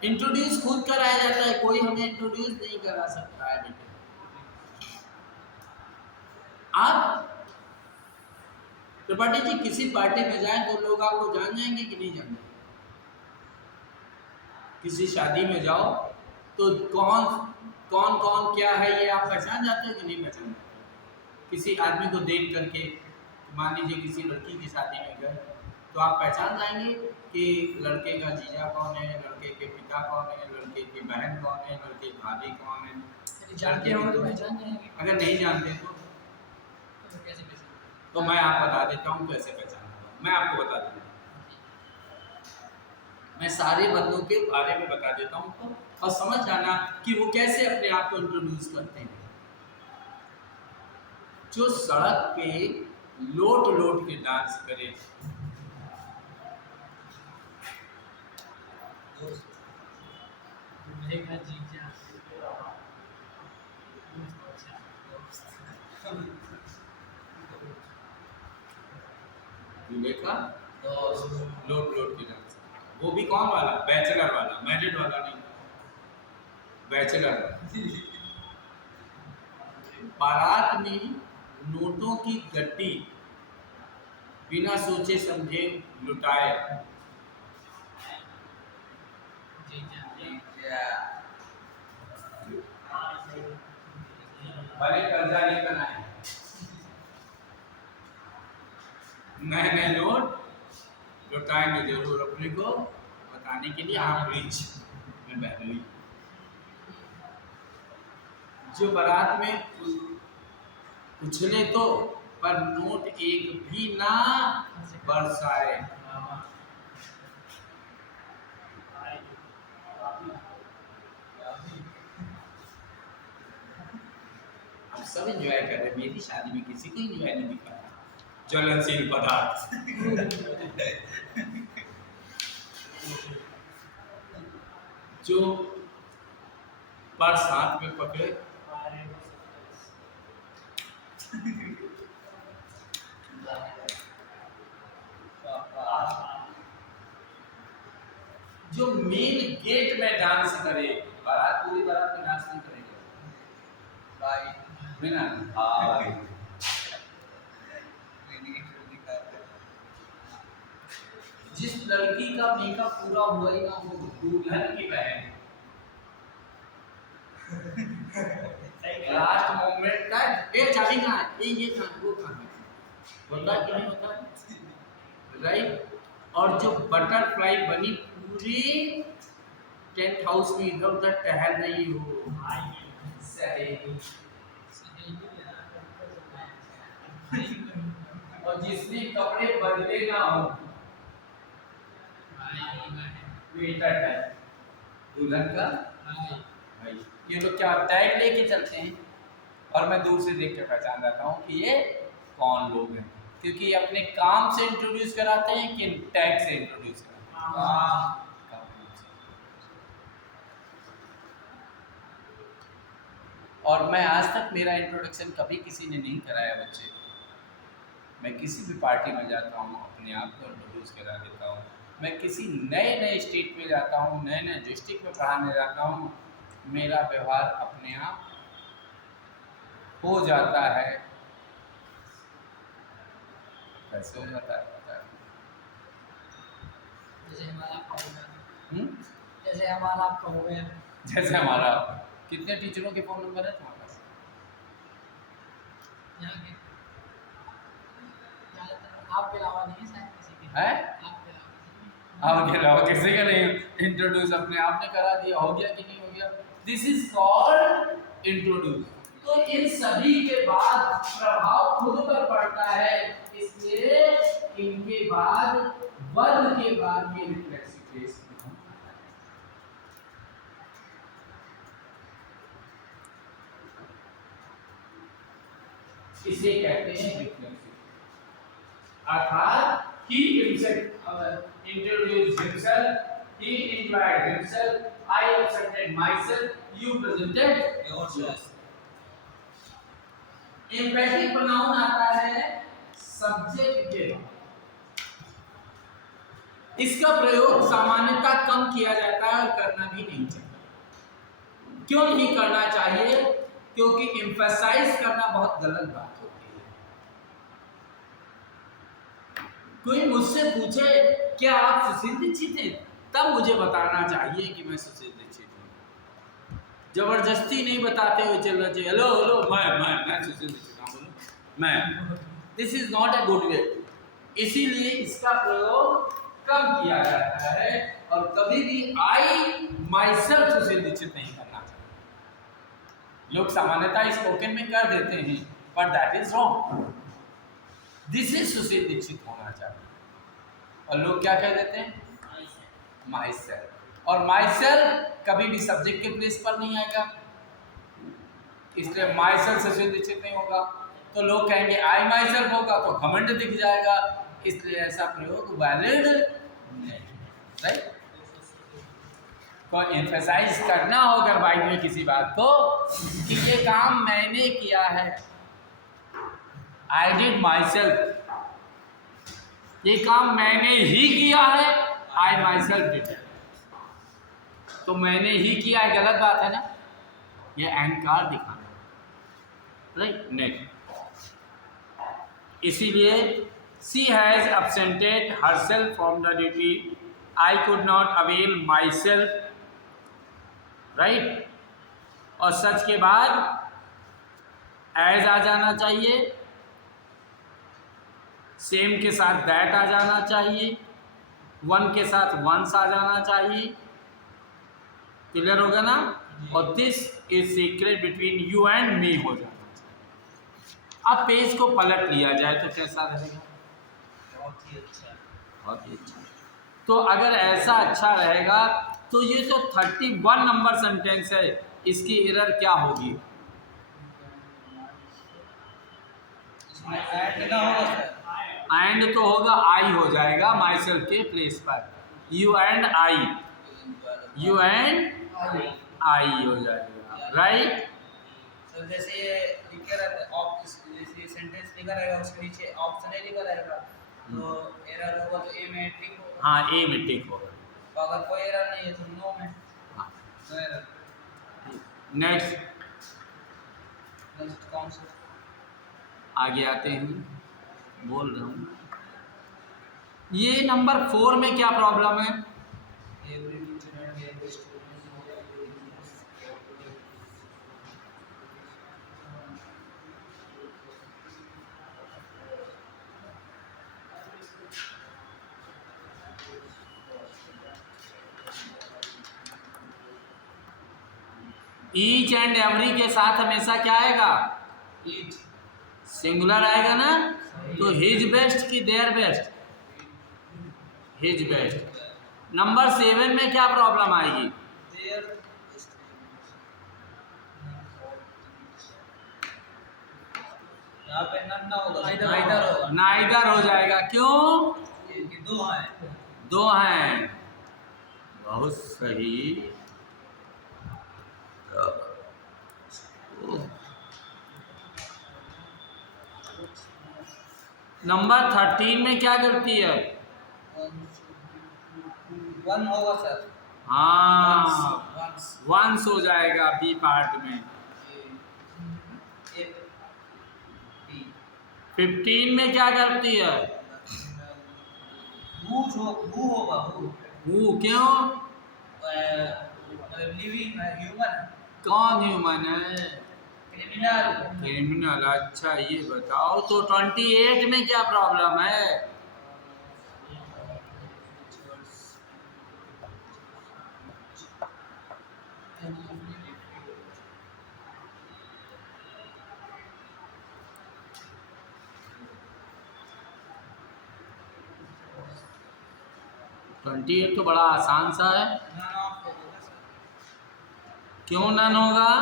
Introduce खुद कराया जाता है, कोई हमें इंट्रोड्यूस नहीं करा सकता है बेटे। आप त्रिपाठी जी किसी पार्टी में जाएं तो लोग आपको जान जाएंगे कि नहीं जान जाएंगे? किसी शादी में जाओ तो कौन कौन क्या है ये आप पहचान जाते हो कि नहीं पहचान जाते? किसी आदमी को देख करके, मान लीजिए किसी लड़की की शादी में गए तो आप पहचान जाएंगे कि लड़के का जीजा कौन है, लड़के के पिता कौन है, लड़के की बहन कौन है, लड़के की भाभी कौन है। जानते हो तो पहचान जाएंगे, अगर नहीं जानते तो मैं आप बता देता हूँ कैसे पहचानूंगा। मैं आपको बता दूंगा, मैं सारे बंदों के बारे में बता देता हूँ तो, और समझ जाना कि वो कैसे अपने आप को इंट्रोड्यूस करते हैं। जो सड़क पे लोट लोट के डांस करे, देखा, लोट लोट के डांस, वो भी कौन वाला? बैचलर वाला, मैरिड वाला नहीं, बैचलर। बारात में नोटों की गड्डी बिना सोचे समझे लुटाए, भले कर्जा लेकर आए, नए नए नोट बताएंगे जरूर अपने को बताने के लिए आप रिच में बहनोई। जो बारात में उछले तो पर नोट एक भी ना बरसाए। हम सब एंजॉय कर रहे हैं, मेरी शादी में किसी को एंजॉय नहीं दिखा रहा। ज्वलनशील पदार्थ जो पर्स हाथ में पकड़े जो मेन गेट में डांस करे। बारात पूरी बारात में डांस नहीं करेंगे भाई बिना हाँ जिस लड़की का मेकअप पूरा हुआ ही ना वो दुल्हन की बहन लास्ट मोमेंट तक ये चाबी कहाँ है, ये कहाँ, वो कहाँ है, होता कि नहीं होता, राइट। और जो बटरफ्लाई बनी पूरी टेंट हाउस में इधर उधर टहल रही हो, और जिसने कपड़े बदले ना हो वेटर है दुल्हन का भाई। ये लोग क्या टैग लेके चलते हैं और मैं दूर से देख के पहचान जाता हूँ कि ये कौन लोग हैं, क्योंकि ये अपने काम से इंट्रोड्यूस कराते हैं कि टैग से इंट्रोड्यूस कराते हैं। और मैं आज तक मेरा इंट्रोडक्शन कभी किसी ने नहीं कराया बच्चे। मैं किसी भी पार्टी में जाता हूँ अपने आप को इंट्रोड्यूस करा देता हूँ। मैं किसी नए स्टेट में जाता हूँ, नए डिस्ट्रिक्ट में पढ़ाने जाता हूँ, मेरा व्यवहार अपने आप हो जाता है। कैसे हो जाता है पता है? जैसे हमारा आपका हो गया। जैसे हमारा कितने टीचरों के फोन नंबर है तुम्हारे पास? आपके अलावा नहीं शायद किसी के है? आपके अलावा किसी का नहीं इंट्रोड्यूस अपने आप ने करा दिया, हो गया कि नहीं हो गया? This is called introduce. तो इन सभी के बाद प्रभाव खुद पर पड़ता है, इसलिए इनके बाद वर्ग के बाद ये रिफ्लेक्सिव फेस इसे कहते हैं रिफ्लेक्सिव। अर्थात he himself introduced himself, he invited himself, I accepted myself, you presented yourself. Empathic pronoun आता है सब्जेक्ट के बाद। इसका प्रयोग सामान्यतः कम किया जाता है और करना भी नहीं चाहिए। क्यों नहीं करना चाहिए? क्योंकि एम्फसाइज करना बहुत गलत बात होती है। कोई मुझसे पूछे क्या आप सुशील दीक्षित हैं, तब मुझे बताना चाहिए कि मैं सुशील दीक्षित हूँ। जबरदस्ती नहीं बताते हुए चलना चाहिए हेलो हेलो मैं सुशील दीक्षित हूँ, बोलो मैं। This is not a good way. इसीलिए इसका प्रयोग कम किया जाता है और कभी भी आई माई सेल्फ सुशील दीक्षित नहीं करना चाहिए। लोग सामान्यतः स्पोकन में कर देते हैं, but that is wrong. This is Sushil Dixit होना चाहिए। और लोग क्या कह देते हैं? Myself. और माई सेल्फ कभी भी सब्जेक्ट के प्लेस पर नहीं आएगा, इसलिए माई सेल्फ सुशील दीक्षित नहीं होगा। तो लोग कहेंगे आई माई सेल्फ होगा तो घमंड दिख जाएगा, इसलिए ऐसा प्रयोग वैलिड नहीं, राइट। को एम्फसाइज करना हो अगर बाइक में किसी बात को कि ये काम मैंने किया है, आई डिड माई सेल्फ, ये काम मैंने ही किया है, आई माई सेल्फ डिड। तो मैंने ही किया है गलत बात है ना, ये अहंकार दिखाना, राइट। नेक्स्ट, इसीलिए she has absented herself from the duty, I could not avail myself, right. और सच के बाद एज आ जाना चाहिए, सेम के साथ दैट आ जाना चाहिए, 1 के साथ 1s आ जाना चाहिए। क्लियर होगा ना? और this is secret between you and मी हो जाना चाहिए। अब पेज को पलट लिया जाए तो कैसा रहेगा? बहुत ही अच्छा। बहुत ही अच्छा। तो अगर ऐसा अच्छा रहेगा तो ये तो 31 नंबर सेंटेंस है, इसकी एरर क्या होगी? इसमें ऐड ना होगा सर? एंड तो होगा, आई हो जाएगा माई सेल्फ के प्लेस पर, you and I, you and I हो जाएगा, राइट? सर जैसे ये लिखा रहता है जैसे सेंटेंस लिखा रहेगा उसके नीचे ऑप्शन नहीं लिखा रहेगा तो एरर होगा तो ए में टिक होगा। हाँ, ए में टिक होगा। तो अगर कोई एरर नहीं है तो नो में हाँ। No error. नेक्स्ट कौन सा? आगे आते हैं, बोल रहा हूँ। ये नंबर 4 में क्या प्रॉब्लम है? Every teacher and every student each and every के साथ हमेशा क्या आएगा? ईच सिंगुलर आएगा ना? तो हिज बेस्ट की their best? His best. Number 7 में क्या प्रॉब्लम आएगी? देयर यहाँ पे नन ना होगा, नाइदर होगा। नाइदर हो जाएगा। क्यों? ये दो हैं। दो हैं। बहुत सही। नंबर 13 में क्या गलती है? 1 होगा सर। हाँ, वंस वंस हो जाएगा बी पार्ट में। ए बी 15 में क्या गलती है? हु होगा हु क्यों? मतलब लिविंग है, ह्यूमन है। कौन ह्यूमन है? क्रिमिनल। क्रिमिनल। अच्छा, ये बताओ तो 28 में क्या प्रॉब्लम है? ट्वेंटी एट तो बड़ा आसान सा है। क्यों नन होगा?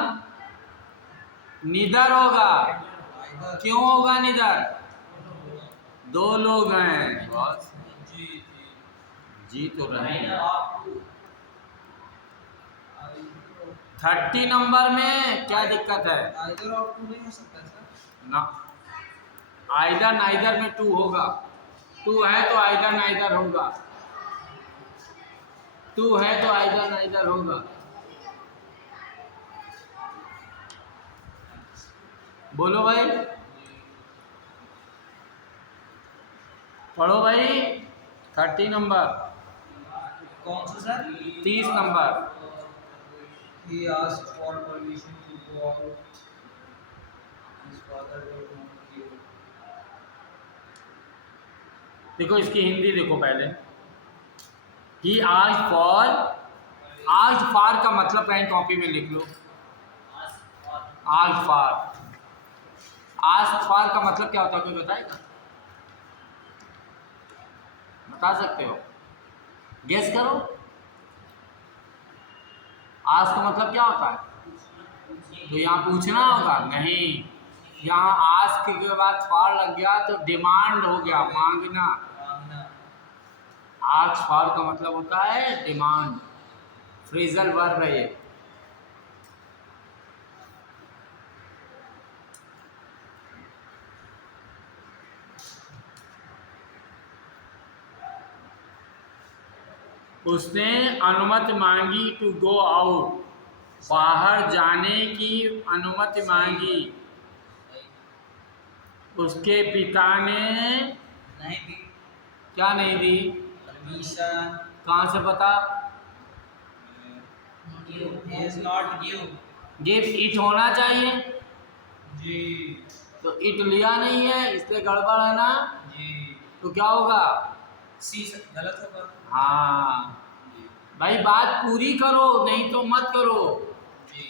निदर होगा। क्यों होगा निदर? दो लोग हैं। बस जी तो रहे। 30 नंबर में क्या दिक्कत है? आइदर और टू नहीं हो सकता सर? ना, आइदर नाइदर में 2 होगा। 2 है तो आइदर नाइदर होगा। 2 है तो आइदर नाइदर होगा। बोलो भाई, पढ़ो भाई। 30 नंबर। कौन सा sir? 30 number. He asked for permission to go out. His father did not give. देखो इसकी हिंदी देखो पहले। He asked for, asked for का मतलब कहीं कॉपी में लिख लो। आस्क्ड फॉर, आस्क्ड फॉर का मतलब क्या होता है, कोई बताएगा? बता सकते हो? गेस करो। आस्क का मतलब क्या होता है? तो यहाँ पूछना होगा? नहीं, यहाँ आस्क के बाद फॉर लग गया तो डिमांड हो गया, मांगना। आस्क फॉर का मतलब होता है डिमांड। फ्रेजल वर्ब है ये। उसने अनुमति मांगी टू गो आउट, बाहर जाने की अनुमति मांगी। उसके पिता ने नहीं दी क्या नहीं दी? परमिशन। कहाँ से पता? He is not give. Give it होना चाहिए, जी तो इट लिया नहीं है, इसलिए गड़बड़ है ना? जी तो क्या होगा? सी गलत होगा। हाँ भाई बात पूरी करो, नहीं तो मत करो। जी।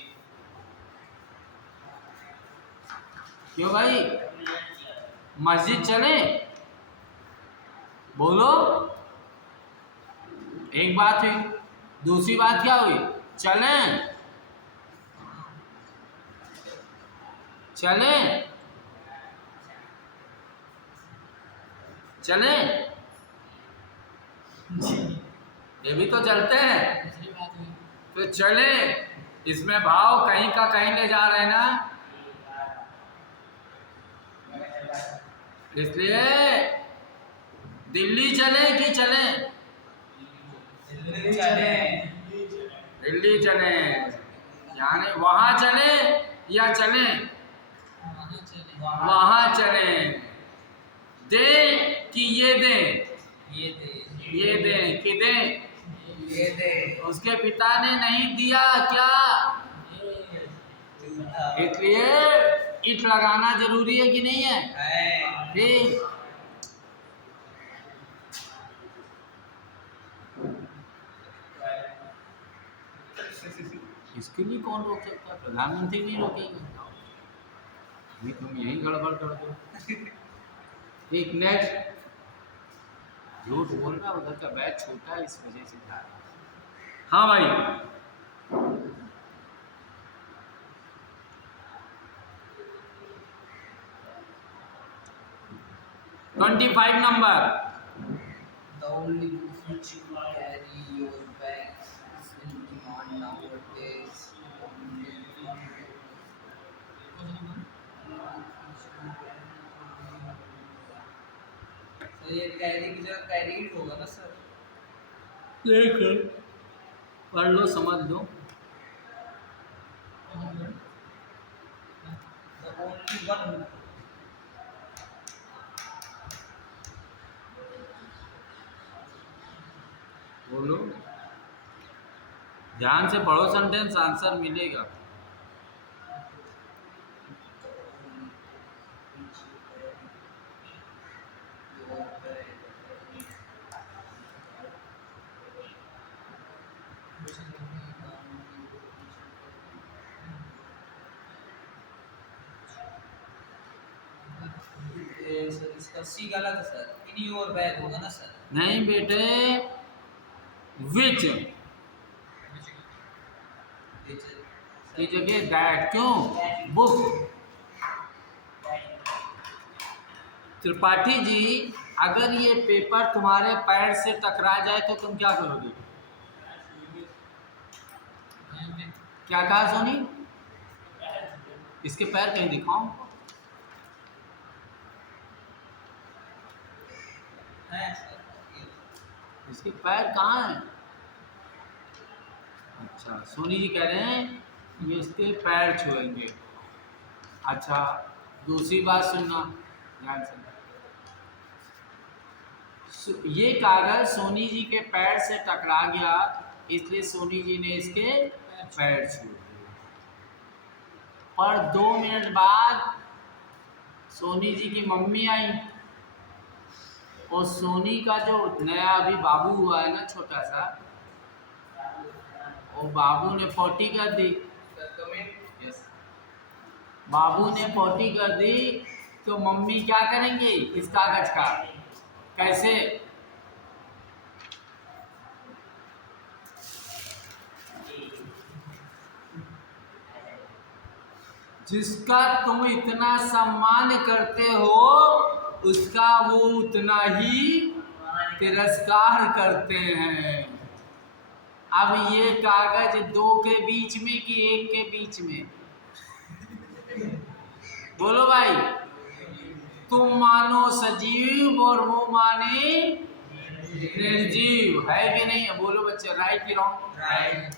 क्यों भाई, मस्जिद चले? बोलो। एक बात हुई, दूसरी बात क्या हुई? चलें? चलें? चलें? ये भी तो चलते हैं। दूसरी बात हुई। तो चले, इसमें भाव कहीं का कहीं ले जा रहे हैं ना, इसलिए दिल्ली चले कि चले? दिल्ली चले। दिल्ली चले, यानी वहां चले या चले? वहाँ चले। वहां चले। दे कि ये दे? ये दे। ये दे कि दे? ये दे। उसके पिता ने नहीं दिया क्या? इसलिए ईट लगाना जरूरी है कि नहीं है? ठीक। इसके लिए कौन रोक सकता है? प्रधानमंत्री नहीं रोकेंगे। अभी तुम यही गड़बड़ कर दो। एक नेक्स्ट, झूठ बोल रहा, उधर का बैच छोटा है इस वजह से जा रहा है। हाँ भाई, $25 number. The only book which you carry your bags is in demand nowadays. तो ये कैरी की जगह कैरीड होगा ना सर? देख पढ़ लो, समझ लो। The only one. बोलो, ध्यान से पढ़ो, सेंटेंस आंसर मिलेगा। सर इसका सी गलत है सर, इन योर बैग होगा ना सर? नहीं बेटे, विच की जगह दैट। क्यों? बुक। त्रिपाठी जी, अगर ये पेपर तुम्हारे पैर से टकरा जाए तो तुम क्या करोगे? क्या कहा सोनी? इसके पैर कहीं दिखाओ। है सर। इसके पैर कहाँ हैं? अच्छा, सोनी जी कह रहे हैं ये इसके पैर छुएंगे। अच्छा, दूसरी बात सुनना ध्यान से। ये कागज सोनी जी के पैर से टकरा गया, इसलिए सोनी जी ने इसके पैर छू दिए। पर 2 मिनट बाद सोनी जी की मम्मी आई और सोनी का जो नया अभी बाबू हुआ है ना, छोटा सा, और बाबू ने पोटी कर दी। बाबू ने पोटी कर दी तो मम्मी क्या करेंगी इस कागज का? कैसे? जिसका तुम इतना सम्मान करते हो उसका वो उतना ही तिरस्कार करते हैं। अब ये कागज 2 के बीच में कि 1 के बीच में? बोलो भाई, तुम मानो सजीव और वो माने निर्जीव, है कि नहीं है? बोलो बच्चे, राइट की रॉन्ग? राइट।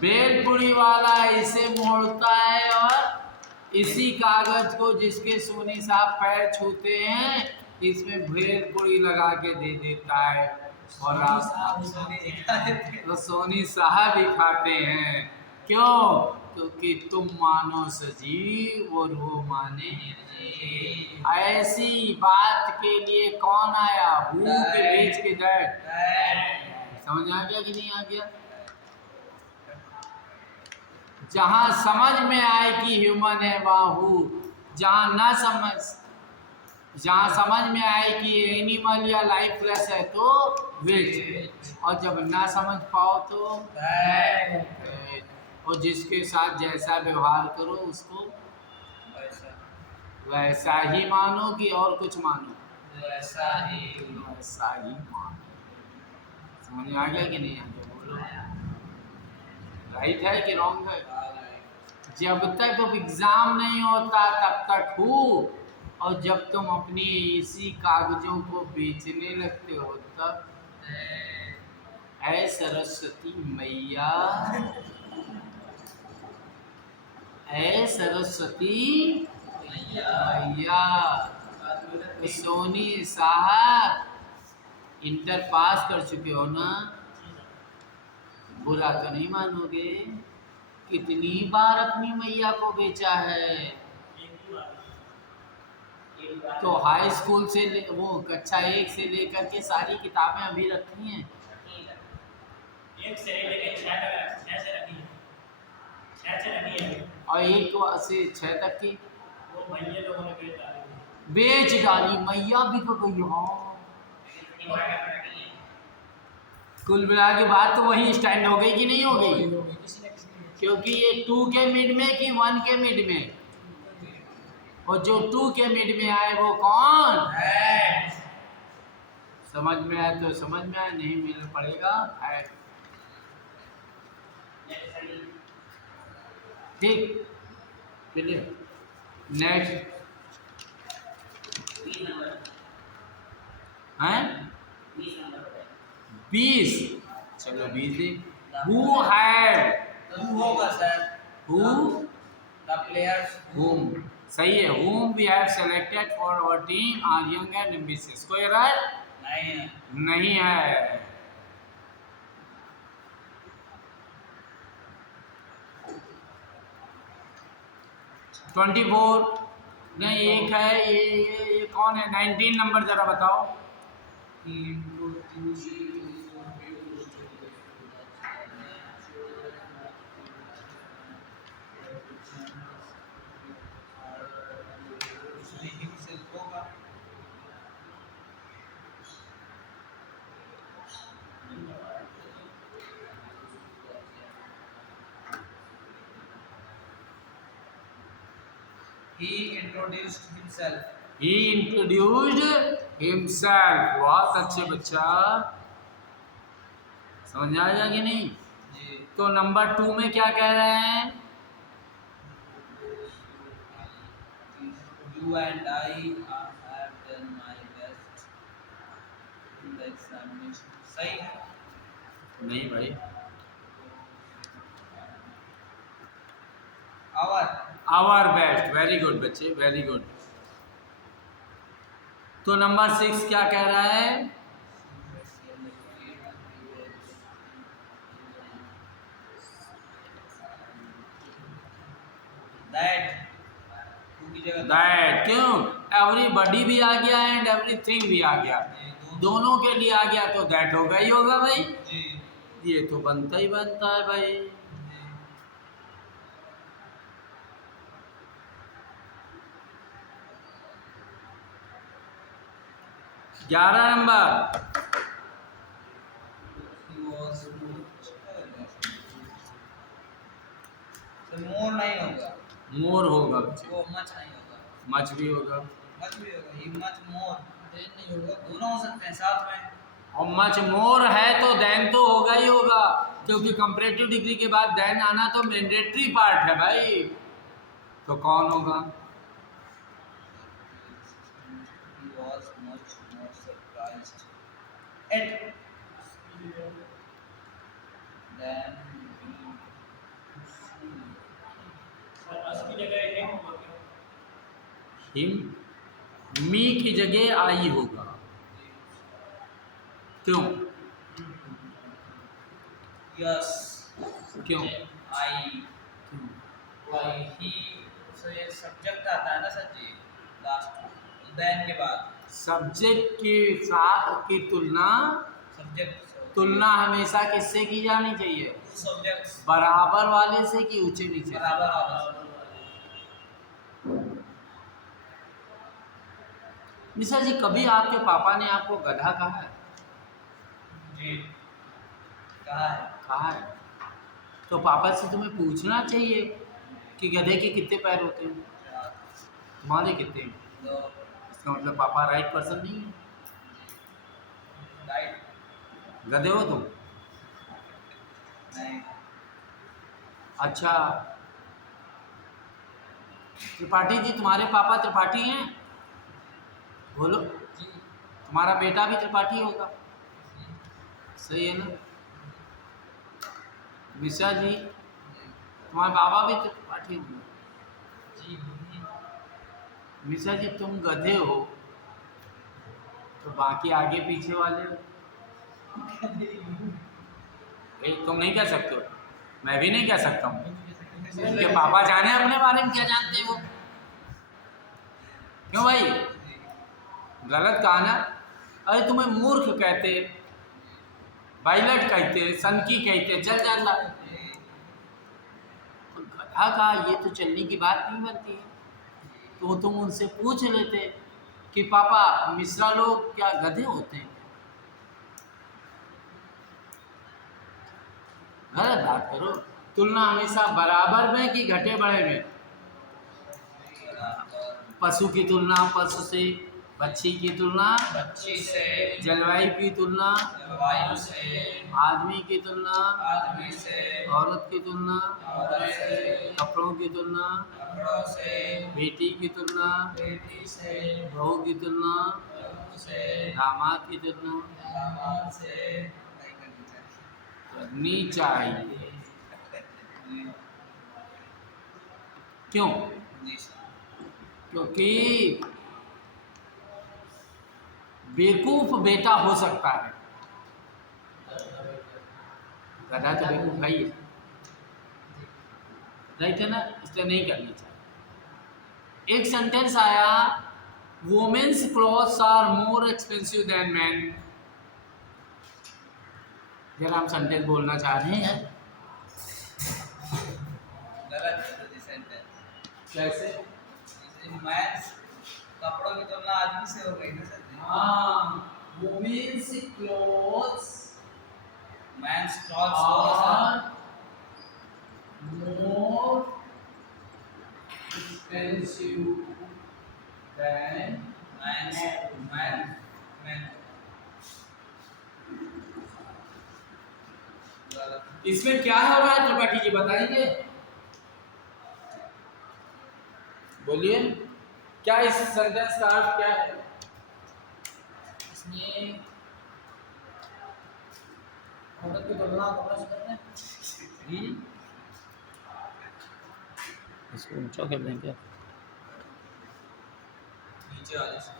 भेलपुरी वाला इसे मोड़ता है और इसी कागज को जिसके सोनी साहब पैर छूते हैं इसमें भेलपुरी लगा के दे देता है और तो सोनी साहब ही खाते हैं। क्यों? क्योंकि तुम मानो सजीव और वो माने जी। ऐसी बात के लिए कौन आया? हु के बीच के दैट। दैट। समझ आ गया कि नहीं आ गया? जहां समझ में आए कि ह्यूमन है वहां हु, जहां समझ में आए कि एनिमल या लाइफलेस है तो विच, और जब ना समझ पाओ तो दैट। और जिसके साथ जैसा व्यवहार करो उसको वैसा। वैसा ही मानो कि और कुछ मानो? वैसा ही। वैसा ही मानो। समझ में आ गया कि नहीं आ गया? बोलो, राइट है कि रॉन्ग है? जब तक एग्जाम नहीं होता तब तक हूँ, और जब तुम अपनी इसी कागजों को बेचने लगते हो तब ऐ सरस्वती मैया, ऐ सरस्वती मैया। तो सोनी साहब इंटर पास कर चुके हो ना? बुरा तो नहीं मानोगे? कितनी बार अपनी मैया को बेचा है? तो हाई स्कूल से वो कक्षा 1 से लेकर के सारी किताबें अभी रखी हैं। 1 से लेके 6 से रखी है। 6 से रखी है। और 1 से 6 तक की वो भैया लोगों ने बेच डाली। मैया भी तो गई। हाँ, कुल मिला के बात तो वही स्टैंड हो गई कि नहीं हो गई? क्योंकि ये 2 के मिड में कि 1 के मिड में, और जो 2 के मिड में आए वो कौन? समझ में आए तो समझ में आए, नहीं मिल पड़ेगा है। ठीक, चलिए नेक्स्ट हैं 20। चलो 20। हु हैड, Who होगा sir? Who The players whom, सही है। whom we have selected for our team are young and ambitious। कोई एरर नहीं है। नहीं है। ट्वेंटी 24 नहीं, एक है ये कौन है? 19 नंबर जरा बताओ। He introduced himself. He introduced himself। बहुत अच्छे बच्चा, समझ आएगा कि नहीं? जी। तो नंबर 2 में क्या कह रहे हैं? You and I have done my best in the examination. सही है? नहीं भाई, आवर बेस्ट। वेरी गुड बच्चे, वेरी गुड। तो नंबर 6 क्या कह रहा है? दैट। क्यों? एवरीबॉडी भी आ गया एंड एवरीथिंग भी आ गया, दोनों के लिए आ गया तो दैट होगा ही होगा भाई। ये तो बनता ही बनता है भाई। 11 नंबर। मोर नहीं होगा। मोर होगा बच्चे। वो मच नहीं होगा। मच भी होगा। मच भी होगा। ही मच मोर। देन नहीं होगा। दोनों हो सकते हैं साथ में। और मच मोर है तो देन तो होगा ही होगा, क्योंकि कंपैरेटिव डिग्री के बाद देन आना तो मैंडेटरी पार्ट है भाई। तो कौन होगा? He was much more surprised at than him me की जगह आई होगा। क्यों? Yes. क्यों? आई और ही से सब्जेक्ट आता है ना सर जी लास्ट देन के बाद सब्जेक्ट के साथ की तुलना सब्जेक्ट हमेशा किससे की जानी चाहिए? सब्जेक्ट्स बराबर वाले से कि ऊंचे नीचे? बराबर वाला मिश्रा जी, कभी आपके पापा ने आपको गधा कहा है? जी कहा है कहा है। तो पापा से तुम्हें पूछना चाहिए कि गधे के कितने पैर होते हैं, तुम्हारे कितने हैं? तो इसका मतलब पापा राइट पर्सन नहीं है, राइट गधे हो तुम। नहीं अच्छा त्रिपाठी जी, तुम्हारे पापा त्रिपाठी हैं? बोलो। जी तुम्हारा बेटा भी त्रिपाठी होगा, सही है ना? मिश्रा जी, तुम्हारे बाबा भी त्रिपाठी होंगे। जी मिश्रा जी, तुम गधे हो तो बाकी आगे पीछे वाले तुम नहीं कह सकते हो, मैं भी नहीं कह सकता हूँ। उनके पापा जाने अपने बारे में क्या जानते हो। क्यों भाई, गलत कहा ना? अरे तुम्हें मूर्ख कहते, बाइलट कहते, सनकी कहते, चल जाला। तो गधा का ये तो चलने की बात नहीं बनती है। तो तुम उनसे पूछ लेते कि पापा मिश्रा लोग क्या गधे होते हैं? गलत बात करो। तुलना हमेशा बराबर में कि घटे बढ़े में? पशु की तुलना पशु से, पक्षी की तुलना बच्ची से जलवायु की तुलना जलवायु से आदमी की तुलना आदमी से औरत की तुलना औरत से कपड़ों की तुलना कपड़ों से बेटी की तुलना बेटी से बहू की तुलना बहू से दामाद की तुलना दामाद से करनी चाहिए। क्यों? जी सर क्योंकि बेवकूफ बेटा हो सकता है, गधा तो बेवकूफ है ही है, राइट है ना? इसलिए नहीं करनी चाहिए। एक सेंटेंस आया, women's clothes are more expensive than man. जरा हम सेंटेंस बोलना चाह रहे हैं। गलत है जी सेंटेंस कैसे? मैंस कपड़ों की तुलना आदमी से हो गई ना सर जी हाँ, वुमेन्स क्लॉथ्स मैंस क्लॉथ्स होगा are more expensive than men's man man गलत इसमें क्या हो रहा है त्रिपाठी जी, बताएंगे? बोलिए, क्या इस सेंटेंस का अर्थ क्या है? इसमें औरत की तुलना कपड़ा से करते हैं। इसको ऊंचा कर दें क्या? नीचे वाले से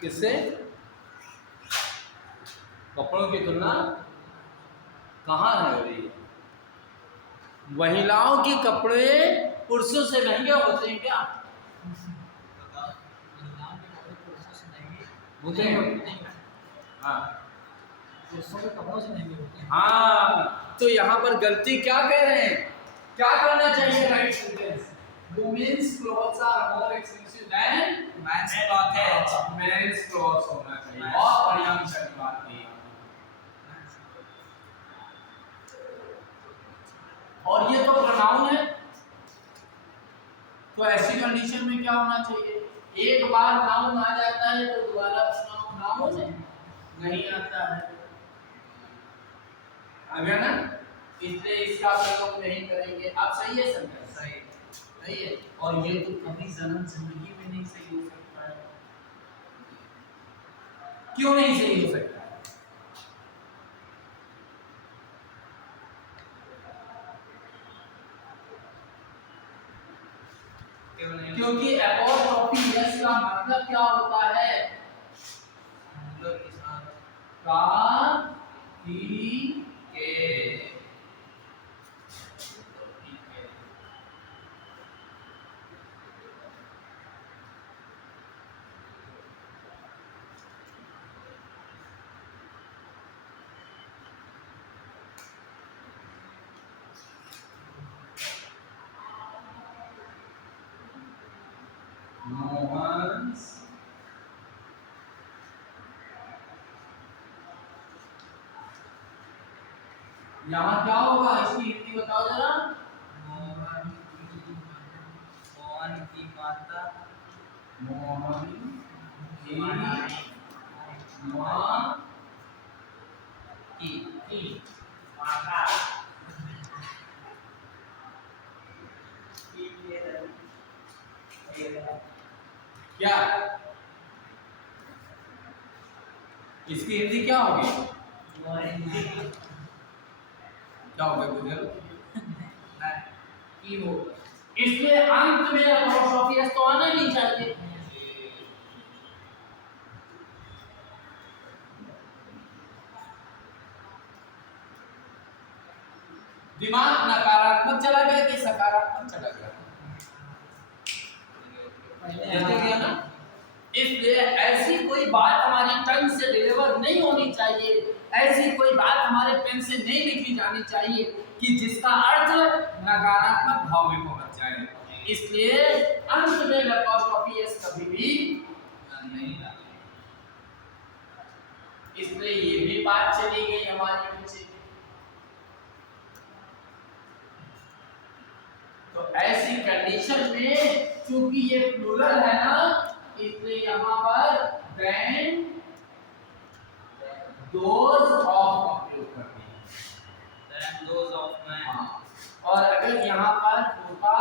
किससे? कपड़ों की तुलना कहाँ है हो रही है? महिलाओं के कपड़े पुरुषों से महंगे होते हैं क्या? होते हैं। हाँ पुरुषों के कपड़ों से महंगे होते हैं। हाँ, तो यहाँ पर गलती क्या कह रहे हैं? क्या करना चाहिए? Right sentence, women's clothes are more expensive than men's clothes men's clothes होना चाहिए। बहुत बढ़िया मिश्रा की बात की। और ये तो प्रोनाउन है, तो ऐसी कंडीशन में क्या होना चाहिए? एक बार नाउन आ जाता है तो दोबारा नाउन नहीं आता है। आ गया ना? इसलिए इसका प्रयोग नहीं करेंगे। आप सही है सर? सही है। और ये तो कभी जन्म जिंदगी में नहीं सही हो सकता है। क्यों नहीं सही हो सकता है? क्योंकि एपोस्ट्रोफी एस का मतलब क्या होता है? मतलब के साथ का की के मोहन्स यहाँ क्या होगा इसकी हिंदी बताओ जरा। मोहन की माता मोहन की माँ माँ की माता क्या इसकी हिंदी क्या होगी? क्या होगा गुजर? की हो इसलिए अंत में एपोस्ट्रोफी एस तो आना नहीं चाहिए। दिमाग नकारात्मक चला गया कि सकारात्मक चला गया? जल्दी गया ना। इसलिए ऐसी कोई बात हमारी टंग से डिलीवर नहीं होनी चाहिए, ऐसी कोई बात हमारे पेन से नहीं लिखी जानी चाहिए कि जिसका अर्थ नकारात्मक भाव में पहुंच जाए। इसलिए अंत में एपोस्ट्रोफी एस कभी भी नहीं ना इसलिए ये भी बात चली गई हमारी पीछे। तो ऐसी कंडीशन में क्योंकि ये प्लूरल है ना, इसलिए यहाँ पर then those of का प्रयोग करते हैं। then those of man हाँ। और अगर यहाँ पर होता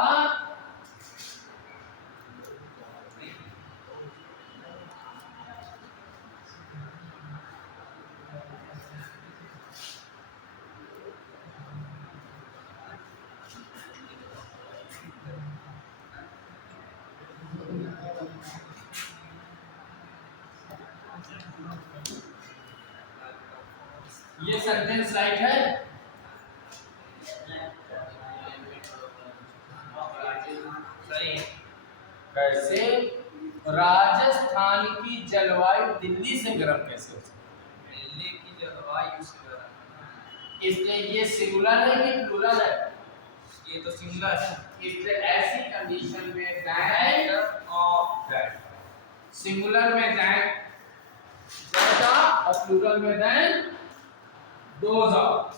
ये सेंटेंस राइट है। सही कैसे राजस्थान की जलवायु दिल्ली से गर्म कैसे हो सकती दिल्ली की जलवायु से गर्म है? इसलिए ये सिंगुलर है कि प्लूरल है? ये तो सिंगुलर है इसलिए ऐसी कंडीशन में दैट ऑफ दैट सिंगुलर में दैट ज्यादा और प्लूरल में दैन दोज ऑफ।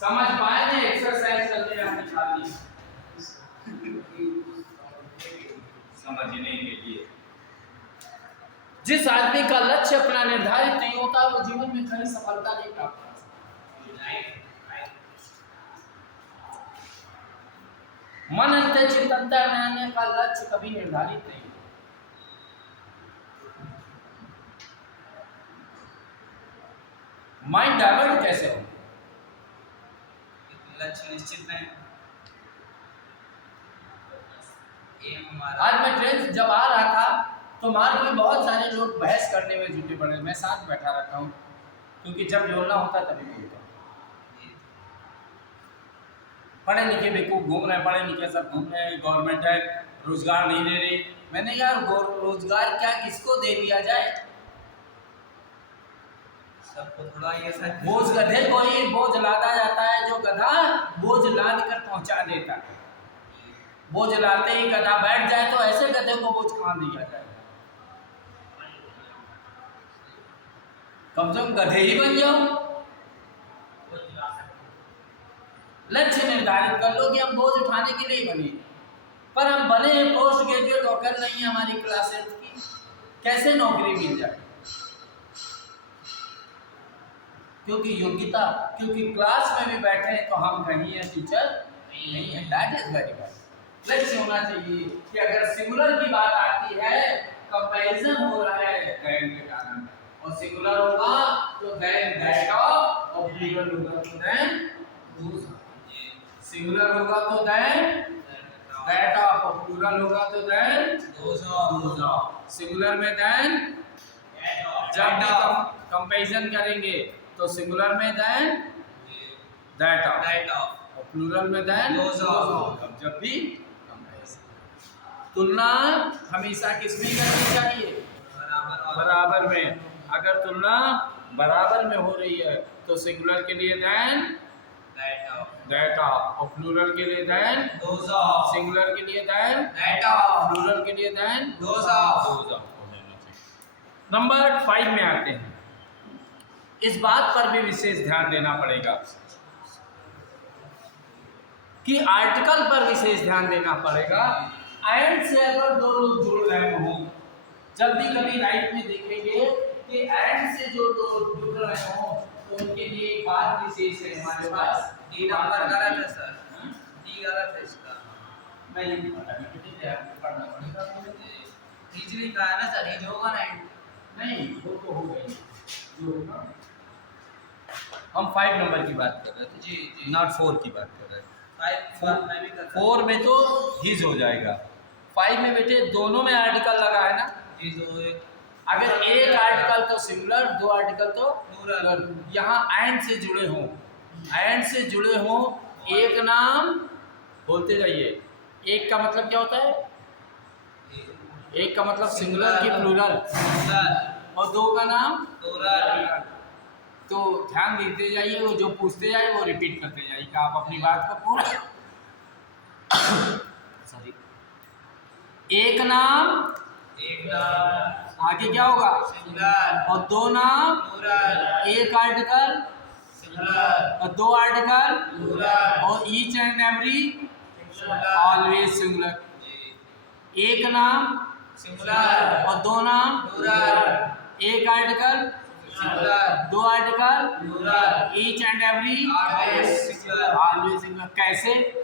समझ पाए ना? एक्सरसाइज करके हमने निकाली समझने के लिए। जिस आदमी का लक्ष्य अपना निर्धारित नहीं होता वो जीवन में कभी सफलता नहीं प्राप्त कर सकता। मन अंत चिंतनता रहने का लक्ष्य कभी निर्धारित नहीं। माइंड डाइवर्ट कैसे हो? लक्ष्य निश्चित नहीं एम हमारा आज मैं ट्रेन से जब आ रहा था तो मार्ग में बहुत सारे लोग बहस करने में जुटे पड़े। मैं साथ बैठा रहता हूँ क्योंकि जब बोलना होता है तभी बोलता हूँ। पढ़े लिखे बेवकूफ घूम रहे हैं, पढ़े लिखे सब घूम रहे हैं, गवर्नमेंट है रोजगार नहीं दे रही। मैंने यार रोजगार क्या किसको दे दिया जाए? सबको थोड़ा ये सब बोझ गधे को ही बोझ लादा जाता है, जो गधा बोझ लाद कर पहुंचा देता है। बोझ लाते ही गधा बैठ जाए तो ऐसे गधे को बोझ कहाँ दिया जाए? कम से कम गधे ही बन जाओ। लक्ष्य निर्धारित कर लो कि हम बोझ उठाने के लिए बने, पर हम बने पोस्ट ग्रेजुएट होकर नहीं है हमारी क्लास 8 की, कैसे नौकरी मिल जाए? क्योंकि योग्यता, क्योंकि क्लास में भी बैठे हैं तो हम कहीं है टीचर नहीं है। That is very bad. लक्ष्य होना चाहिए कि अगर सिंगुलर की बात आती है, कंपैरिजन हो रहा है दैन के कारण, और सिंगुलर होगा तो दैन दैट ऑफ और प्लूरल होगा तो देन दोज ऑफ, सिंगुलर होगा तो देन दैट ऑफ, और प्लूरल होगा तो देन दोज ऑफ, सिंगुलर में देन, जब भी कंपैरिजन करेंगे तो सिंगुलर में than that of, that of, और प्लूरल में देन दोज ऑफ। जब भी तुलना हमेशा किसमें करनी चाहिए? बराबर में। अगर तुलना बराबर में हो रही है तो सिंगुलर के लिए देन दैट ऑफ, और प्लूरल के लिए देन दोज ऑफ, सिंगुलर के लिए देन दैट ऑफ, प्लूरल के लिए देन दोज ऑफ। हो जाना चाहिए। नंबर 5 में आते हैं। इस बात पर भी विशेष ध्यान देना पड़ेगा कि आर्टिकल पर विशेष ध्यान देना पड़ेगा। एंड से अगर दो लोग जुड़ रहे हों, जब भी कभी राइट में देखेंगे कि एंड से जो दो जुड़ रहे हों तो उनके लिए एक बात विशेष है हमारे पास। डी नंबर गलत है सर, डी गलत है इसका। मैं ये पढ़ना पड़ेगा। हिज लिखा है ना सर, हिज होगा ना एंड? नहीं, वो तो हो गई जो होगा। हम 5 नंबर की बात कर रहे थे जी जी, नॉट 4 की बात कर रहे थे। 5 मैं भी करता हूं। 4 में तो हिज हो जाएगा, 5 में बेटे दोनों में आर्टिकल लगा है ना। जी तो एक अगर एक आर्टिकल तो सिंगुलर, दो आर्टिकल तो प्लूरल। यहाँ एंड से जुड़े हों, एंड से जुड़े हों, एक नाम बोलते रहिए। एक का मतलब क्या होता है? एक का मतलब सिंगुलर की प्लूरल, और दो का नाम प्लूरल। तो ध्यान देते जाइए, वो जो पूछते जाए वो रिपीट करते जाइएगा आप अपनी बात को पूरा। सॉरी, एक नाम, एक नाम आगे क्या होगा? सिंगुलर, और दो नाम, प्लूरल, एक आर्टिकल सिंगुलर, और दो आर्टिकल, प्लूरल, और each and every singular. Always singular. जी, एक नाम सिंगुलर, और दो नाम, प्लूरल, एक आर्टिकल, सिंगुलर, दो article, plural, each and every always singular. Always singular. कैसे?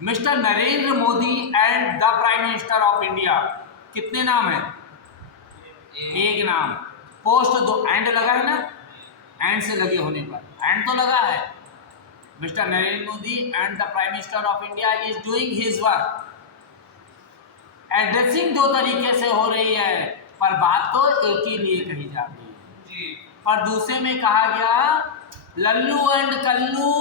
Mister Narendra Modi and the prime minister of India, कितने नाम है? एक नाम। पोस्ट दो, एंड लगा है ना, एंड से लगे होने पर एंड तो लगा है। Mister Narendra Modi and the prime minister of India is doing his work. Addressing दो तरीके से हो रही है, पर बात तो एक ही लिए कही जा रही है। जी, पर दूसरे में कहा गया Lallu and Kallu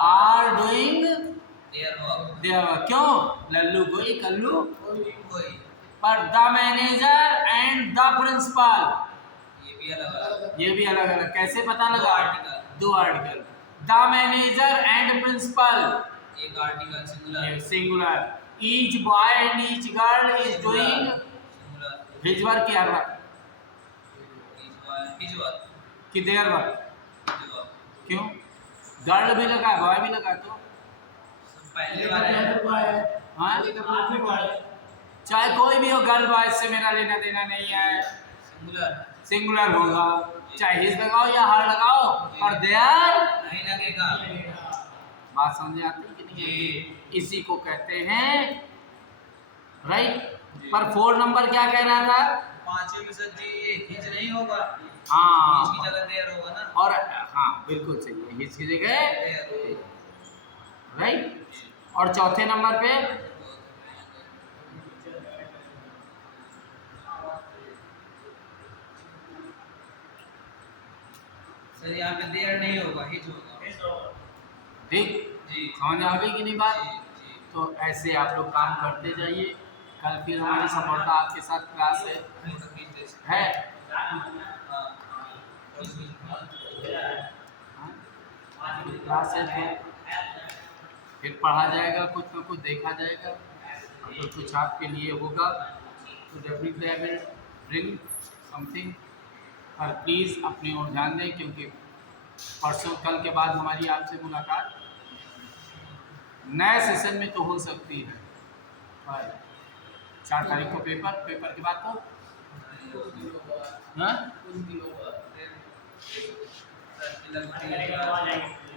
are doing their work. Their. क्यों? लल्लू कोई, कल्लू कोई, पर the manager and the principal, ये भी अलग अलग। ये भी अलग अलग। कैसे पता दो लगा? आर्टिकल, दो article. The manager and principal, एक article singular, singular. Each boy and each girl is doing singular, his work या वर्क हिज वर्क, कि देयर वर्क। His work. क्यों? गर्ल भी लगा, बॉय भी लगा, तो पहले वाले हाँ, चाहे कोई भी हो, गर्ल बॉय से मेरा लेना देना नहीं है, सिंगुलर सिंगुलर होगा। चाहे हिज लगाओ या हर लगाओ, पर देयर नहीं लगेगा। बात समझ आती है कि नहीं? जी, इसी को कहते हैं राइट। पर 4 नंबर क्या कह रहा था? पांचवें में सर जी ये हिज नहीं होगा, हाँ, हिज की जगह देयर होगा ना। और हाँ बिल्कुल सही है, हिज की जगह देयर। राइट। और चौथे नंबर पे सर यहाँ पे देयर नहीं होगा, हिज होगा। ठीक, जी, समझ आ गई कि नहीं बात? जी, जी। तो ऐसे आप लोग काम करते जाइए। कल फिर हमारी सफलता आपके साथ क्लास है हाँ, क्लास है, फिर पढ़ा जाएगा, कुछ ना कुछ देखा जाएगा, अगर कुछ आपके लिए होगा तो definitely I will bring something. और प्लीज़ अपनी ओर ध्यान दें, क्योंकि परसों कल के बाद हमारी आपसे मुलाकात नए सेशन में तो हो सकती है, पर 4 तारीख को पेपर के बाद तो हाँ सर,